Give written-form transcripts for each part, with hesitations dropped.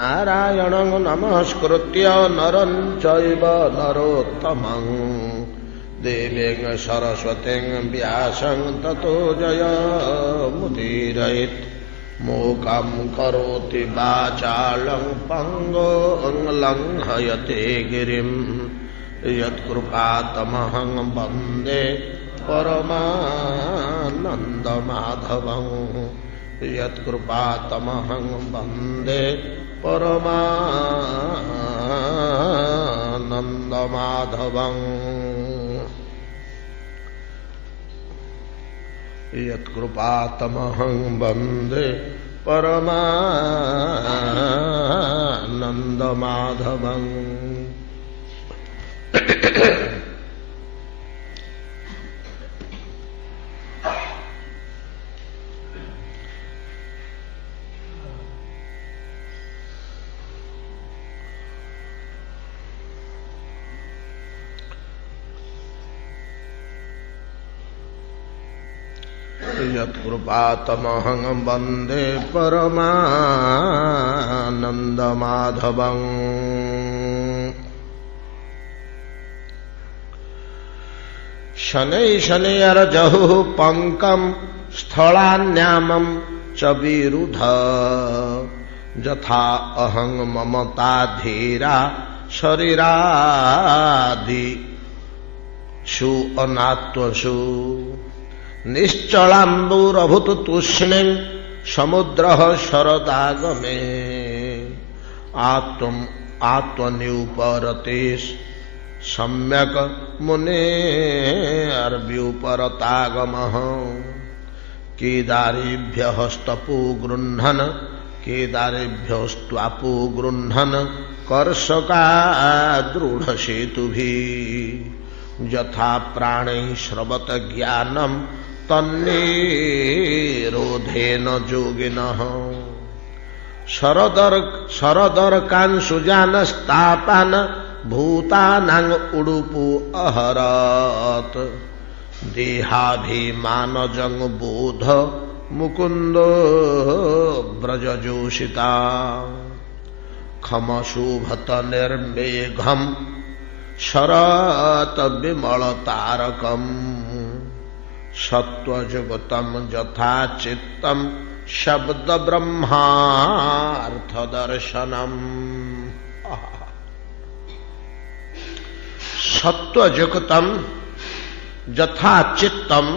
नारायणं नमस्कृत्य नरं चैव नरोत्तमं देवीं सरस्वतीं व्यासं ततो जयमुदीरयेत् मूकं करोति वाचालं पङ्गुं लङ्घयते गिरिं यत्कृपातमहं वन्दे परमानन्दमाधवं यत्कृपातमहं वन्दे परमानन्दमाधवं यत्कृपातमहं वन्दे परमानन्दमाधवं यत्कृपातमहं वन्दे परमानन्दमाधवं शनैः शनैर्जहुः पङ्कं स्थलान्यामं च विरुध यथा अहं ममता धीरा शरीरादिषु अनात्वसु निश्चलाम्बुरभूत तूष्णीं समुद्रः शरदागमे आत्मन्युपरते सम्यक् मुनेर्व्युपरतागमः केदारेभ्यस्तपो गृह्णन् केदारेभ्यस्त्वापो गृह्णन् कर्षका दृढसेतुभिः यथा प्राणैः श्रवत ज्ञानं तन्निरोधेन योगिनः शरदर्कान् सुजानस्तापान् भूतानां उडुपु अहरत् देहाभिमानजं बोध मुकुन्दो व्रजजोषिता खमशोभत निर्मेघं शरत विमलतारकं सत्वजुगतं यथा चित्तं शब्द ब्रह्मार्थदर्शनम् सत्वजुगतं यथा चित्तं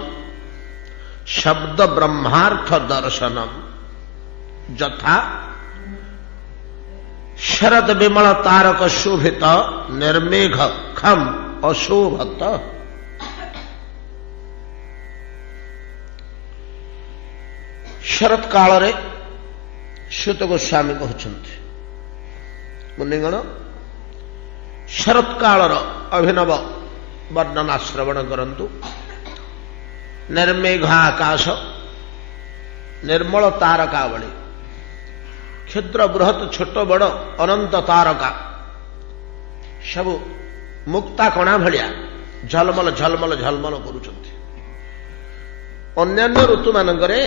शब्द ब्रह्मार्थदर्शनम् यथा शरद विमल तारक शोभित निर्मेघ खम अशोभत शरत काल रे सूत गोस्वामी कहते मुनिगण शरत काल अभिनव वर्णना श्रवण करंतु निर्मेघ आकाश निर्मल तारकावली क्षुद्र बृहत छोट बड़ अनंत तारका सब मुक्ता कणा भलिया झलमल झलमल झलमल करुछंती अन्यान्य ऋतु मानकरे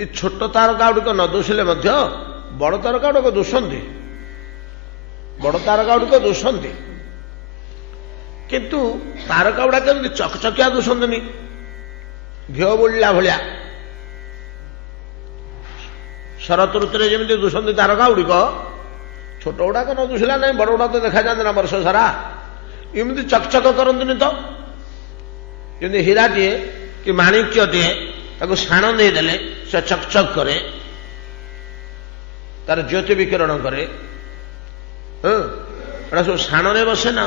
ये छोट तारका गुड़िक न दोषिले मध्य बड़ तारका गुड़िक दोषंती बड़ तारका गुड़िक दोषंती किंतु तारका गुड़ा केमती चकचकिया दोषंती घिओ बोलिला भलिया शरत ऋतु में जमी दुषंती तारका गुड़िक छोट गुड़ाक न दुषिला ना बड़ गुड़ा तो देखा जाते ना वर्ष सारा एमती चकचक करते तो जमी हीराटे कि माणिक्यटे शाण देदेले से चकचक करे तार ज्योति विकिरण करे सब शाण बसे ना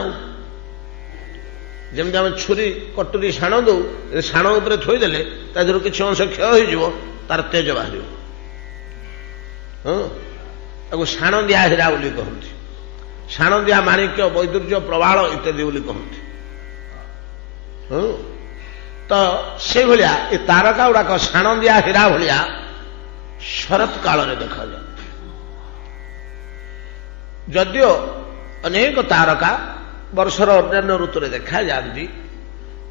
जमी आम छुरी कटुरी शाण दौ शाण उपर थोदेले किसी अंश क्षय हो तार तेज बाहर शाण दिया हीरा बोली कहती शाण दिया माणिक्य वैदुर्य प्रबाल इत्यादि बोली कहती तो से भलिया ये तारका गुड़ाक शाण दिया हीरा भलिया शरत काल देखा जाती जदियो अनेक तारका वर्षर अन्य ऋतु में देखा जाती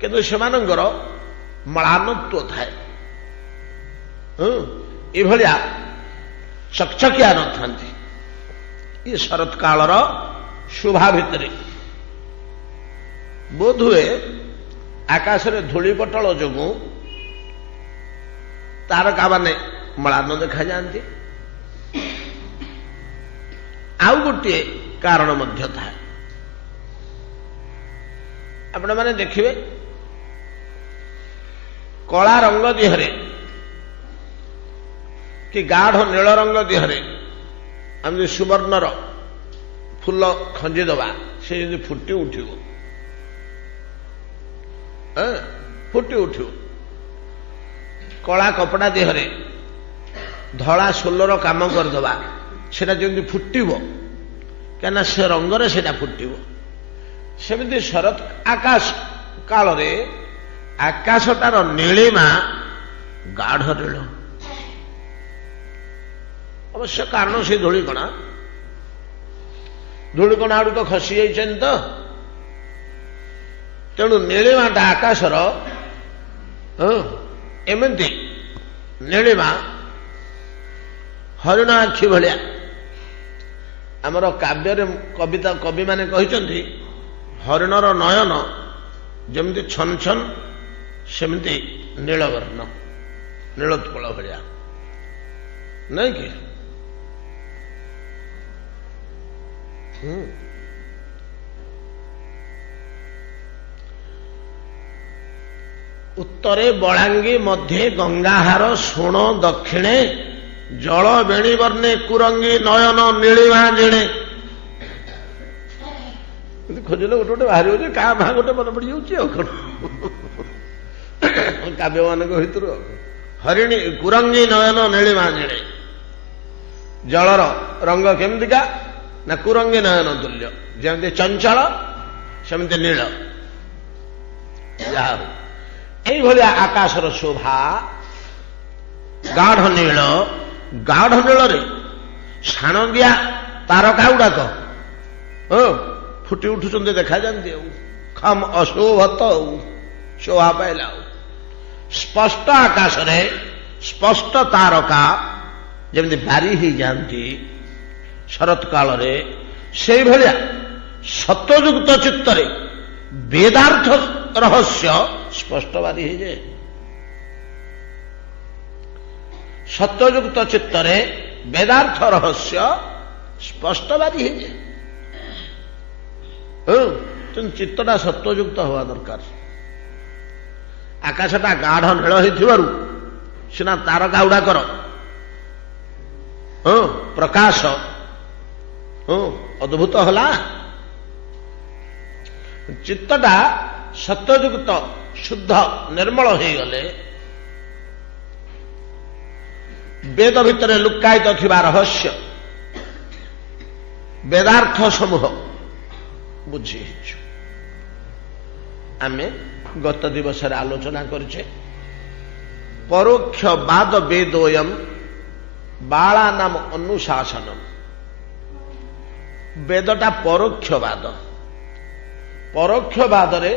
किंतु सेमानंकर मलानत्व थाए इभलिया चकचकिया न थांती ये शरत कालर शोभा भितर बोध हुए आकाश रे धूली पटल जो तारका माने मलान देखा जाती आउ गोटे कारण मध्य था आपण माने देखिए कला रंग देहरे कि गाढ़ नील रंग देहरे आम सुवर्णर फूल खंजीदबा से फुटी उठिब फुटी उठिब कला कपड़ा देहरे धला सोलर काम करदबा सेटा जमी फुटब क्या से रंगरे सेटा फुटब सेमती शरत आकाश काल रे आकाशटार नीलिमा गाढ़ नील अवश्य कारण से धूलिकणा आड़ तो खसी जाइछन तो तेणु नीलिमाटा आकाशर एमती नीलिमा हरिण आखि भलिया आमर काव्य कविता कवि माने कहिसंती हरिणर नयन जमती छन छन सेमती नीलवर्ण नीलोत्पल भलिया नहीं कि उत्तरे बलांगी मध्य गंगाहार शुण दक्षिणे जल बेणी वर्णे कुरंगी नयन नीलिमा जिणे खोजिले गोटे गोटे बाहर हो क्या भाग गोटे मन पड़ जाऊँ काव्य मान भर हरिणी कुरंगी नयन नीलिमा जिणे जलर रंग केमतिका ना कुरंगी नयन तुल्य जमी चंचल सेमती नील यही आकाशर शोभा गाढ़ नील रे शाणदिया तारका गुड़ाक फुटी उठुंट देखा जाती खम अशोभत शोभा पाइला स्पष्ट आकाश रे स्पष्ट तारका जमी बारी ही जाती शरत काल रे से भलिया सत्वयुक्त चित्तरे वेदार्थ रहस्य स्पष्ट बारी ही जाए सत्वयुक्त चित्तरे वेदार्थ रहस्य स्पष्ट बारी ही जाए चित्तटा सत्वयुक्त हवा दरकार आकाशटा गाढ़ नील हो सीना तारका गुड़ाकर प्रकाश अद्भुत हला चित्तटा सत्ययुक्त शुद्ध निर्मल हो गले वेद भितर लुकायित थिबा रहस्य वेदार्थ समूह बुझी आमे गत दिवस आलोचना करछे परोक्षवाद वेदोयम बाला नाम अनुशासनम वेदटा परोक्षवाद परोक्षवाद रे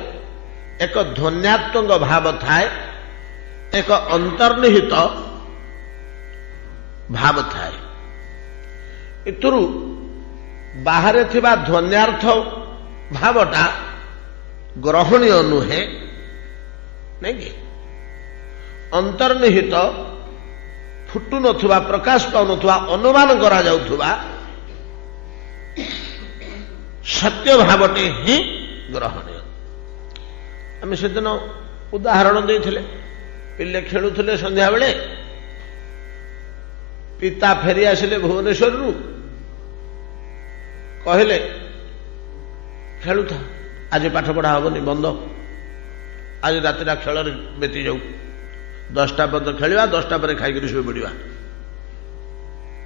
एक ध्वन्यात्मक भाव थाए एक अंतर्निहित भाव थाए इतरु बाहर थिबा ध्वन्यार्थ भावटा ग्रहणीय नुहे नहीं कि अंतर्निहित फुटु नथुवा प्रकाश पाउनथुवा अनुमान करा जाउथुवा सत्य भावटे ही ग्रहणीय आम से दिन उदाहरण देथिले पिले खेलुथिले संध्या बेले पिता फेरी आसिले भुवनेश्वर कहले खेलुथा आज पाठ पढ़ा हेनी बंद आज रातिटा खेल बेती जाऊ 10टा पर्यंत खेलिया 10टा पर खाई शोई पड़ा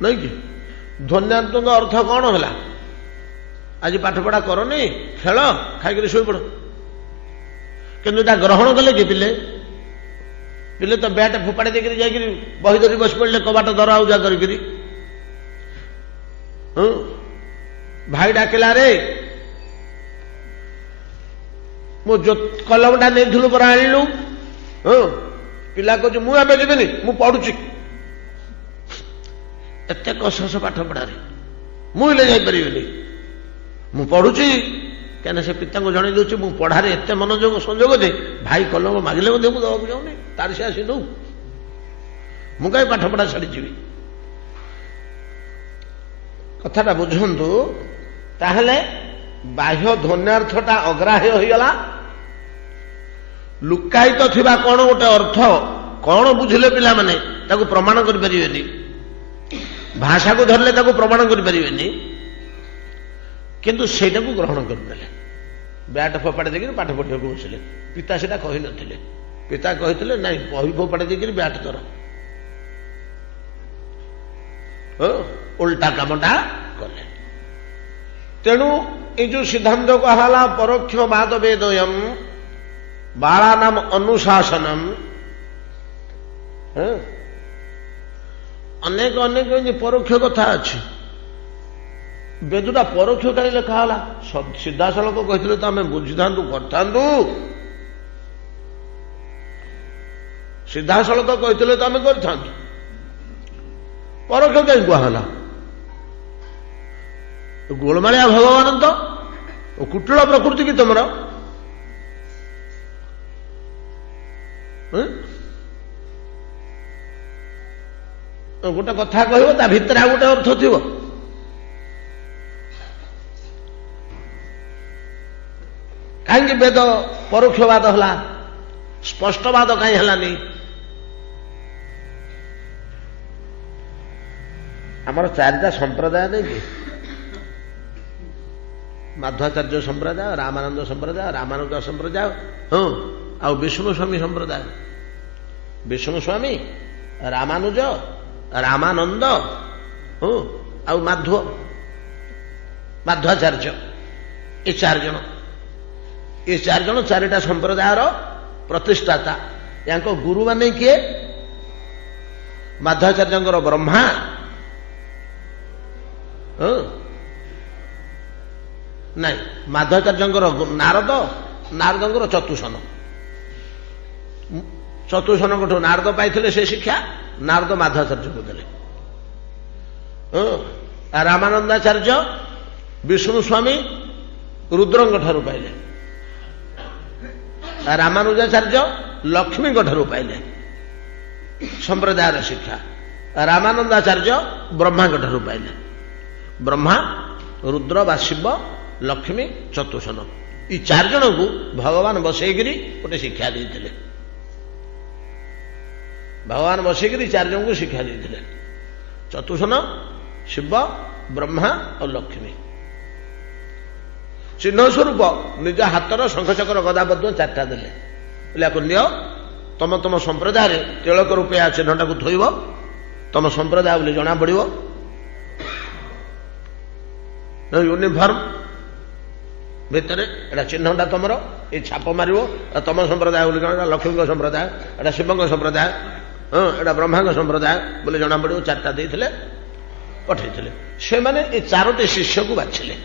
नहीं कि ध्वन्यात्मक अर्थ कौन है आज पाठ पढ़ा करनी खेल खाई शोई पड़ किंतु ग्रहण कले कि पिले पिले तो बैट फोपाड़ी देकर जा बही धरी बस पड़े कबाट दर आउजा कर भाई डाकिला रे मो जो कलमटा नहीं पर आणलु पिला कह मुझे जीवन मु पढ़ुची एत कसस पाठ पढ़ारे मुझे जापरि मु पढ़ुची क्या से पिता को जन दूसरी मु पढ़ारे एत मनोयोग संजोग दे भाई कलम मागिले मुझे दवाक जाऊनी तार से आसी नौ मु कहीं पाठ पढ़ा छाड़ी कथाटा बुझंतु ताहले बाह्य ध्वन्यार्थटा अग्राह्य होगला लुकायित थिबा कौन गोटे अर्थ कौन बुझिले पिला माने ताकू प्रमाण करि परिबेनी भाषा को धरले ताकू प्रमाण करि परिबेनी किंतु सेटा को ग्रहण करदेले बैट फोपाड़ी देखिए पाठ पढ़िया को बसिले पिता सेटा कहि नथिले पिता कहिथिले नाही बही फोपाड़ी देखिए बैट तर उल्टा कामटा कले तेणु ये जो सिद्धांत कहला परोक्षवाद वेदोयम बालानाम अनुशासनम अनेक अनेक परोक्ष कथा अच्छी वेदटा परोक्ष कहीं लिखाला सीधासलख कहते तो आम बुझी था करूँ सीधासलख कहते तो आम कर परोक्ष कहीं कहला गोलमालिया भगवान तो कुटिल प्रकृति की तुम गोटे कथा कह भितर आ गोटे अर्थ थी कहीं वेद परोक्षवाद हला स्पष्टवाद कहीं हलानी आमर चारिटा संप्रदाय नहीं कि माध्वाचार्य संप्रदाय रामानंद संप्रदाय रामानुज संप्रदाय हाँ आ विष्णु स्वामी संप्रदाय विष्णु स्वामी रामानुज रामानंद हाँ आ माध्वाचार्य ये चार जन चारिटा संप्रदायर प्रतिष्ठाता या गुरु माने किए माध्वाचार्य ब्रह्मा नहीं माध्वाचार्य नारद नारद चतुसन चतुसन को नारद पाई से शिक्षा नारद माध्वाचार्य को देले रामानंदाचार्य विष्णु स्वामी रुद्रंग ठारू पाइले रामानुजाचार्य लक्ष्मी ठारू पाइले संप्रदाय शिक्षा रामानंदाचार्य ब्रह्मा ठारू पाइले ब्रह्मा रुद्र व शिव लक्ष्मी चतुसन ये चार जन को भगवान बसैकरी गोटे शिक्षा देते भगवान बसैकरी चार जन को शिक्षा देते चतुसन शिव ब्रह्मा और लक्ष्मी चिन्ह स्वरूप निज हाथर शंखचक्र गदाबद्ध चार्टा देले निय तुम तुम संप्रदाय तिलक रूपे आ चिन्हटा को थोब तुम संप्रदाय बोली जना पड़ यूनिफॉर्म भितर एटा चिन्हटा तुम ये छाप मार तुम संप्रदाय बोली जन लक्ष्मी संप्रदाय एटा शिव संप्रदाय हाँ एटा ब्रह्मा संप्रदाय बोली जना पड़ चार्टा देते पठे से मैंने ये चारोटी शिष्य को बाछिले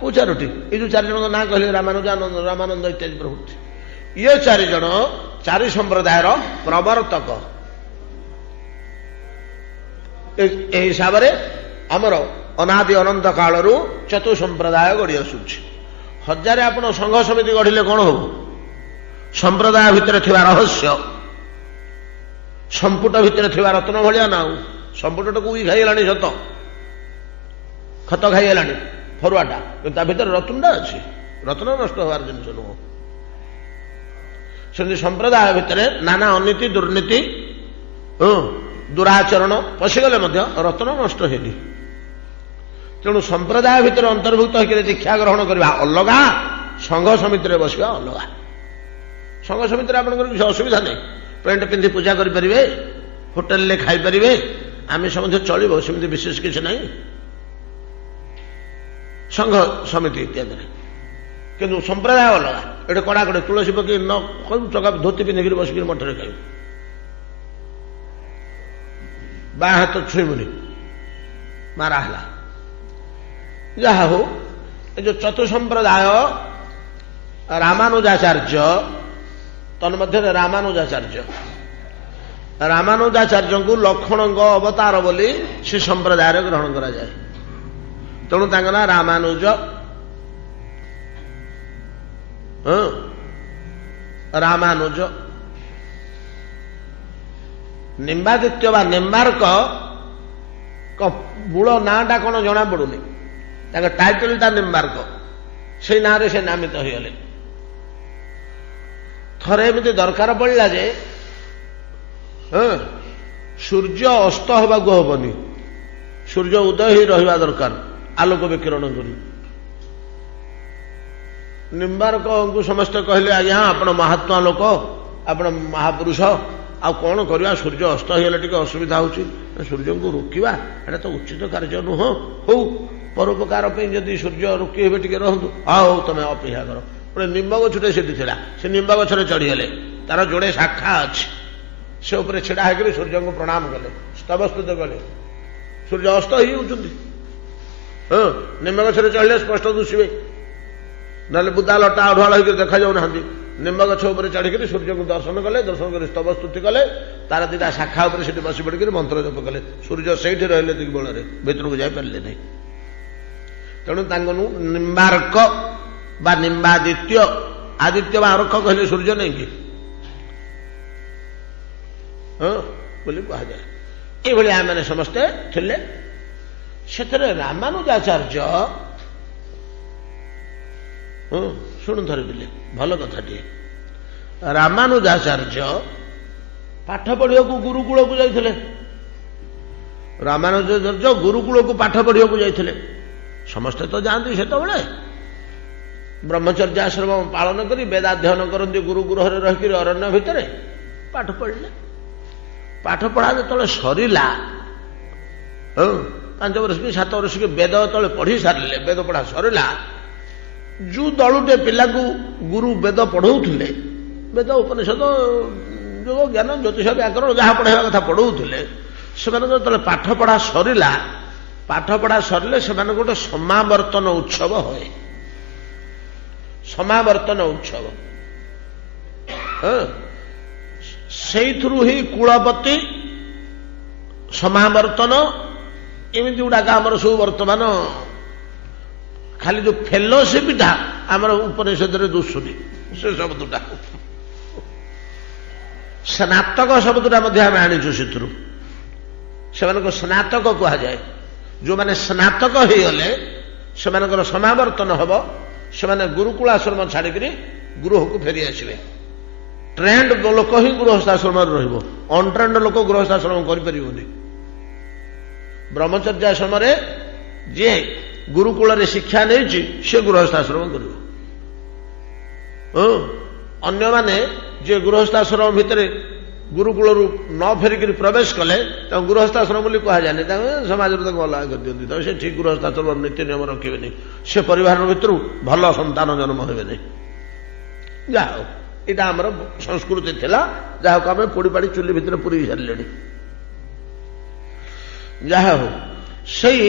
कौ चारोटी ये जो चार जन ना कहले रामानुजानंद रामानंद इत्यादि प्रभृति ये चार जन चारि संप्रदायर प्रवर्तक हिसाब से आमर अनादि अनंत कालू चतु संप्रदाय गढ़ी आसूची हजार आप संघ समिति गढ़िले कौन हो संप्रदाय भितर थिबा रहस्य संपुट भितर थिबा रत्न भलिया ना संपुट को खाईगलानी सत खत खाईगलानी फरुआटा कि भितर रत्नटा अच्छी रत्न नष्ट हबार जिन नुह से संप्रदाय भितर नाना अनीति दुर्नीति दुराचरण पशिगले रत्न नष्ट हेनी तेणु संप्रदाय भितर अंतर्भुक्त होकर दीक्षा ग्रहण करवा अलग संघ समिति बसवा अलग संघ समिति आप किसी असुविधा नहीं पेंट पिंधि पूजा करें होटेल में खाईपर आम समझे चलो सेमती विशेष किसी ना संघ समिति इत्यादि किंतु संप्रदाय अलग ये कड़ाकड़े तुलसी पकड़ न कहू चका धोती पिंधिक बसिक मठे खाई बा हाथ छुईबुनि मारा है जहा हो जो चतु संप्रदाय रामानुजाचार्य तन्मध्य रामानुजाचार्य को लक्षण अवतार बोली से संप्रदाय ग्रहण करा जाए ତେଣୁ ତାଙ୍କ ନାଁ ରାମାନୁଜ। ରାମାନୁଜ। ନିମ୍ବାଦିତ୍ୟ ବା ନିମ୍ବାର୍କ ମୂଳ ନାଁଟା କ'ଣ ଜଣା ପଡୁନି, ତାଙ୍କ ଟାଇଟଲଟା ନିମ୍ବାର୍କ, ସେଇ ନାଁରେ ସେ ନାମିତ ହୋଇଗଲେ। ଥରେ ଏମିତି ଦରକାର ପଡ଼ିଲା ଯେ ସୂର୍ଯ୍ୟ ଅସ୍ତ ହେବାକୁ ହବନି, ସୂର୍ଯ୍ୟ ଉଦୟ ହେଇ ରହିବା ଦରକାର ଆଲୋକ ବିକିରଣ କରି। ନିମ୍ବାର୍କଙ୍କୁ ସମସ୍ତେ କହିଲେ ଆଜ୍ଞା ଆପଣ ମହାତ୍ମା ଲୋକ, ଆପଣ ମହାପୁରୁଷ, ଆଉ କ'ଣ କରିବା, ସୂର୍ଯ୍ୟ ଅସ୍ତ ହେଇଗଲେ ଟିକେ ଅସୁବିଧା ହେଉଛି, ସୂର୍ଯ୍ୟଙ୍କୁ ରୋକିବା ଏଇଟା ତ ଉଚିତ କାର୍ଯ୍ୟ ନୁହଁ। ହଉ ପରୋପକାର ପାଇଁ ଯଦି ସୂର୍ଯ୍ୟ ରୋକି ହେବେ ଟିକେ ରହନ୍ତୁ। ହଉ ତମେ ଅପେକ୍ଷା କର। ଗୋଟେ ନିମ୍ବ ଗଛଟେ ସେଠି ଥିଲା, ସେ ନିମ୍ବ ଗଛରେ ଚଢ଼ିଗଲେ, ତାର ଯୋଡ଼େ ଶାଖା ଅଛି, ସେ ଉପରେ ଛିଡ଼ା ହେଇକରି ସୂର୍ଯ୍ୟଙ୍କୁ ପ୍ରଣାମ କଲେ, ସ୍ତବସ୍ତୁତ କଲେ। ସୂର୍ଯ୍ୟ ଅସ୍ତ ହେଇଯାଉଛନ୍ତି। ନିମ୍ବ ଗଛରେ ଚଢ଼ିଲେ ସ୍ପଷ୍ଟ ଦିଶିବେ, ନହେଲେ ବୁଦା ଲଟା ଅଢୁଆଳ ହେଇକି ଦେଖାଯାଉନାହାନ୍ତି। ନିମ୍ବ ଗଛ ଉପରେ ଚଢ଼ିକରି ସୂର୍ଯ୍ୟଙ୍କୁ ଦର୍ଶନ କଲେ, ଦର୍ଶନ କରି ସ୍ତବସ୍ତୁତି କଲେ, ତାର ଦିଟା ଶାଖା ଉପରେ ସେଠି ବସି ପଡ଼ିକରି ମନ୍ତ୍ର ଜପ କଲେ। ସୂର୍ଯ୍ୟ ସେଇଠି ରହିଲେ ଦିଗବଳରେ, ଭିତରକୁ ଯାଇପାରିଲେ ନାହିଁ। ତେଣୁ ତାଙ୍କୁ ନିମ୍ବାର୍କ ବା ନିମ୍ବାଦିତ୍ୟ, ଆଦିତ୍ୟ ବା ଅର୍କ କହିଲେ ସୂର୍ଯ୍ୟ ନାହିଁ କି ବୋଲି କୁହାଯାଏ। ଏଇଭଳିଆ ଏମାନେ ସମସ୍ତେ ଥିଲେ। ସେଥିରେ ରାମାନୁଜାଚାର୍ଯ୍ୟ ଶୁଣୁ ଧରିଥିଲେ, ଭଲ କଥାଟିଏ। ରାମାନୁଜାଚାର୍ଯ୍ୟ ପାଠ ପଢ଼ିବାକୁ ଗୁରୁକୁଳକୁ ଯାଇଥିଲେ। ରାମାନୁଜାଚାର୍ଯ୍ୟ ଗୁରୁକୁଳକୁ ପାଠ ପଢ଼ିବାକୁ ଯାଇଥିଲେ। ସମସ୍ତେ ତ ଯାଆନ୍ତି ସେତେବେଳେ, ବ୍ରହ୍ମଚର୍ଯ୍ୟ ଆଶ୍ରମ ପାଳନ କରି ବେଦାଧ୍ୟୟନ କରନ୍ତି, ଗୁରୁ ଗୃହରେ ରହିକରି ଅରଣ୍ୟ ଭିତରେ ପାଠ ପଢ଼ିଲେ। ପାଠ ପଢ଼ା ଯେତେବେଳେ ସରିଲା, 5 ବର୍ଷ କି 7 ବର୍ଷ କି ବେଦ ଯେତେବେଳେ ପଢ଼ି ସାରିଲେ, ବେଦ ପଢ଼ା ସରିଲା, ଯେଉଁ ଦଳୁଟେ ପିଲାଙ୍କୁ ଗୁରୁ ବେଦ ପଢ଼ଉଥିଲେ, ବେଦ ଉପନିଷଦ ଯୋଗ ଜ୍ଞାନ ଜ୍ୟୋତିଷ ବ୍ୟାକରଣ ଯାହା ପଢ଼ାଇବା କଥା ପଢ଼ଉଥିଲେ, ସେମାନଙ୍କ ଯେତେବେଳେ ପାଠ ପଢ଼ା ସରିଲା, ପାଠ ପଢ଼ା ସରିଲେ ସେମାନଙ୍କୁ ଗୋଟେ ସମାବର୍ତ୍ତନ ଉତ୍ସବ ହୁଏ। ସମାବର୍ତ୍ତନ ଉତ୍ସବ, ସେଇଥିରୁ ହିଁ କୁଳପତି, ସମାବର୍ତ୍ତନ, ଏମିତି ଗୁଡ଼ାକ ଆମର ସବୁ ବର୍ତ୍ତମାନ ଖାଲି ଯୋଉ ଫେଲୋସିପଟା ଆମର ଉପନିଷଦରେ ଦୁଶୁନି, ସେ ଶବ୍ଦଟା ସ୍ନାତକ ଶବ୍ଦଟା ମଧ୍ୟ ଆମେ ଆଣିଛୁ ସେଥିରୁ। ସେମାନଙ୍କୁ ସ୍ନାତକ କୁହାଯାଏ। ଯେଉଁମାନେ ସ୍ନାତକ ହେଇଗଲେ ସେମାନଙ୍କର ସମାବର୍ତ୍ତନ ହେବ, ସେମାନେ ଗୁରୁକୁଳ ଆଶ୍ରମ ଛାଡ଼ିକରି ଗୃହକୁ ଫେରି ଆସିବେ। ଟ୍ରେଣ୍ଡ ଲୋକ ହିଁ ଗୃହସ୍ଥାଶ୍ରମରେ ରହିବ, ଅନଟ୍ରେଣ୍ଡ ଲୋକ ଗୃହସ୍ଥାଶ୍ରମ କରିପାରିବନି। ବ୍ରହ୍ମଚର୍ଯ୍ୟ ଆଶ୍ରମରେ ଯିଏ ଗୁରୁକୁଳରେ ଶିକ୍ଷା ନେଇଛି ସେ ଗୃହସ୍ଥାଶ୍ରମ କରିବ। ଅନ୍ୟମାନେ ଯିଏ ଗୃହସ୍ଥାଶ୍ରମ ଭିତରେ ଗୁରୁକୁଳରୁ ନ ଫେରିକରି ପ୍ରବେଶ କଲେ ତାଙ୍କୁ ଗୃହସ୍ଥାଶ୍ରମ ବୋଲି କୁହାଯାଏନି, ତାଙ୍କୁ ସମାଜରୁ ତାଙ୍କୁ ଅଲଗା କରିଦିଅନ୍ତି। ତାଙ୍କୁ ସେ ଠିକ୍ ଗୃହସ୍ଥାଶ୍ରମ ନୀତି ନିୟମ ରଖିବେନି, ସେ ପରିବାର ଭିତରୁ ଭଲ ସନ୍ତାନ ଜନ୍ମ ହେବେନି। ଯାହା ହଉ, ଏଇଟା ଆମର ସଂସ୍କୃତି ଥିଲା, ଯାହାକୁ ଆମେ ପୋଡ଼ି ପାଡ଼ି ଚୁଲି ଭିତରେ ପୁରେଇ ସାରିଲେଣି। ଯାହା ହଉ, ସେଇ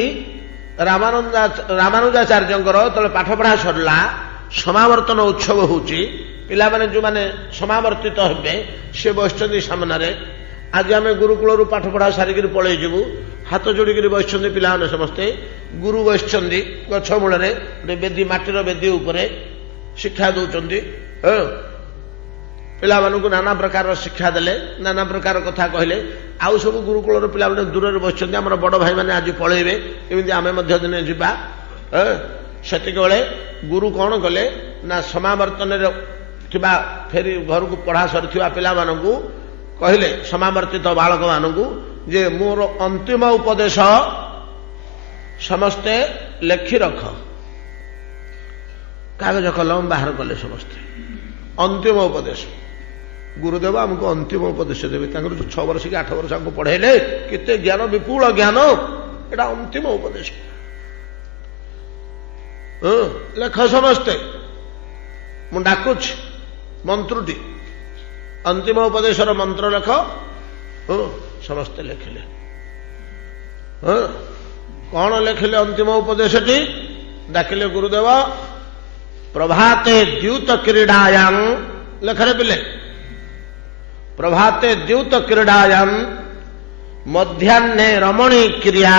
ରାମାନୁଜାଚାର୍ଯ୍ୟଙ୍କର ଯେତେବେଳେ ପାଠପଢ଼ା ସରିଲା, ସମାବର୍ତ୍ତନ ଉତ୍ସବ ହେଉଛି। ପିଲାମାନେ ଯେଉଁମାନେ ସମାବର୍ତ୍ତିତ ହେବେ ସେ ବସିଛନ୍ତି ସାମ୍ନାରେ। ଆଜି ଆମେ ଗୁରୁକୁଳରୁ ପାଠପଢ଼ା ସାରିକିରି ପଳେଇ ଯିବୁ, ହାତ ଯୋଡ଼ିକିରି ବସିଛନ୍ତି ପିଲାମାନେ ସମସ୍ତେ। ଗୁରୁ ବସିଛନ୍ତି ଗଛ ମୂଳରେ, ଗୋଟେ ବେଦୀ, ମାଟିର ବେଦୀ ଉପରେ ଶିକ୍ଷା ଦେଉଛନ୍ତି। ପିଲାମାନଙ୍କୁ ନାନା ପ୍ରକାରର ଶିକ୍ଷା ଦେଲେ, ନାନା ପ୍ରକାର କଥା କହିଲେ। ଆଉ ସବୁ ଗୁରୁକୁଳର ପିଲାମାନେ ଦୂରରେ ବସିଛନ୍ତି, ଆମର ବଡ଼ ଭାଇମାନେ ଆଜି ପଳେଇବେ, ଏମିତି ଆମେ ମଧ୍ୟ ଦିନେ ଯିବା। ସେତିକିବେଳେ ଗୁରୁ କ'ଣ କଲେ ନା, ସମାବର୍ତ୍ତନରେ ଥିବା ଫେରି ଘରକୁ ପଢ଼ା ସରିଥିବା ପିଲାମାନଙ୍କୁ କହିଲେ, ସମାବର୍ତ୍ତିତ ବାଳକମାନଙ୍କୁ, ଯେ ମୋର ଅନ୍ତିମ ଉପଦେଶ ସମସ୍ତେ ଲେଖି ରଖ। କାଗଜ କଲମ ବାହାର କଲେ ସମସ୍ତେ। ଅନ୍ତିମ ଉପଦେଶ, ଗୁରୁଦେବ ଆମକୁ ଅନ୍ତିମ ଉପଦେଶ ଦେବେ। ତାଙ୍କର 6 ବର୍ଷ କି 8 ବର୍ଷ ଆମକୁ ପଢ଼େଇଲେ, କେତେ ଜ୍ଞାନ, ବିପୁଳ ଜ୍ଞାନ, ଏଇଟା ଅନ୍ତିମ ଉପଦେଶ। ଲେଖ ସମସ୍ତେ, ମୁଁ ଡାକୁଛି ମନ୍ତ୍ରଟି, ଅନ୍ତିମ ଉପଦେଶର ମନ୍ତ୍ର ଲେଖ। ସମସ୍ତେ ଲେଖିଲେ। କ'ଣ ଲେଖିଲେ ଅନ୍ତିମ ଉପଦେଶଟି? ଡାକିଲେ, ଗୁରୁଦେବ ପ୍ରଭାତେ ଦ୍ୟୁତ କ୍ରୀଡ଼ାୟାଂ, ଲେଖରେ ପିଲେ, ପ୍ରଭାତେ ଦ୍ୟୁତ କ୍ରୀଡ଼ାୟାଂ ମଧ୍ୟାହ୍ନେ ରମଣୀ କ୍ରିୟା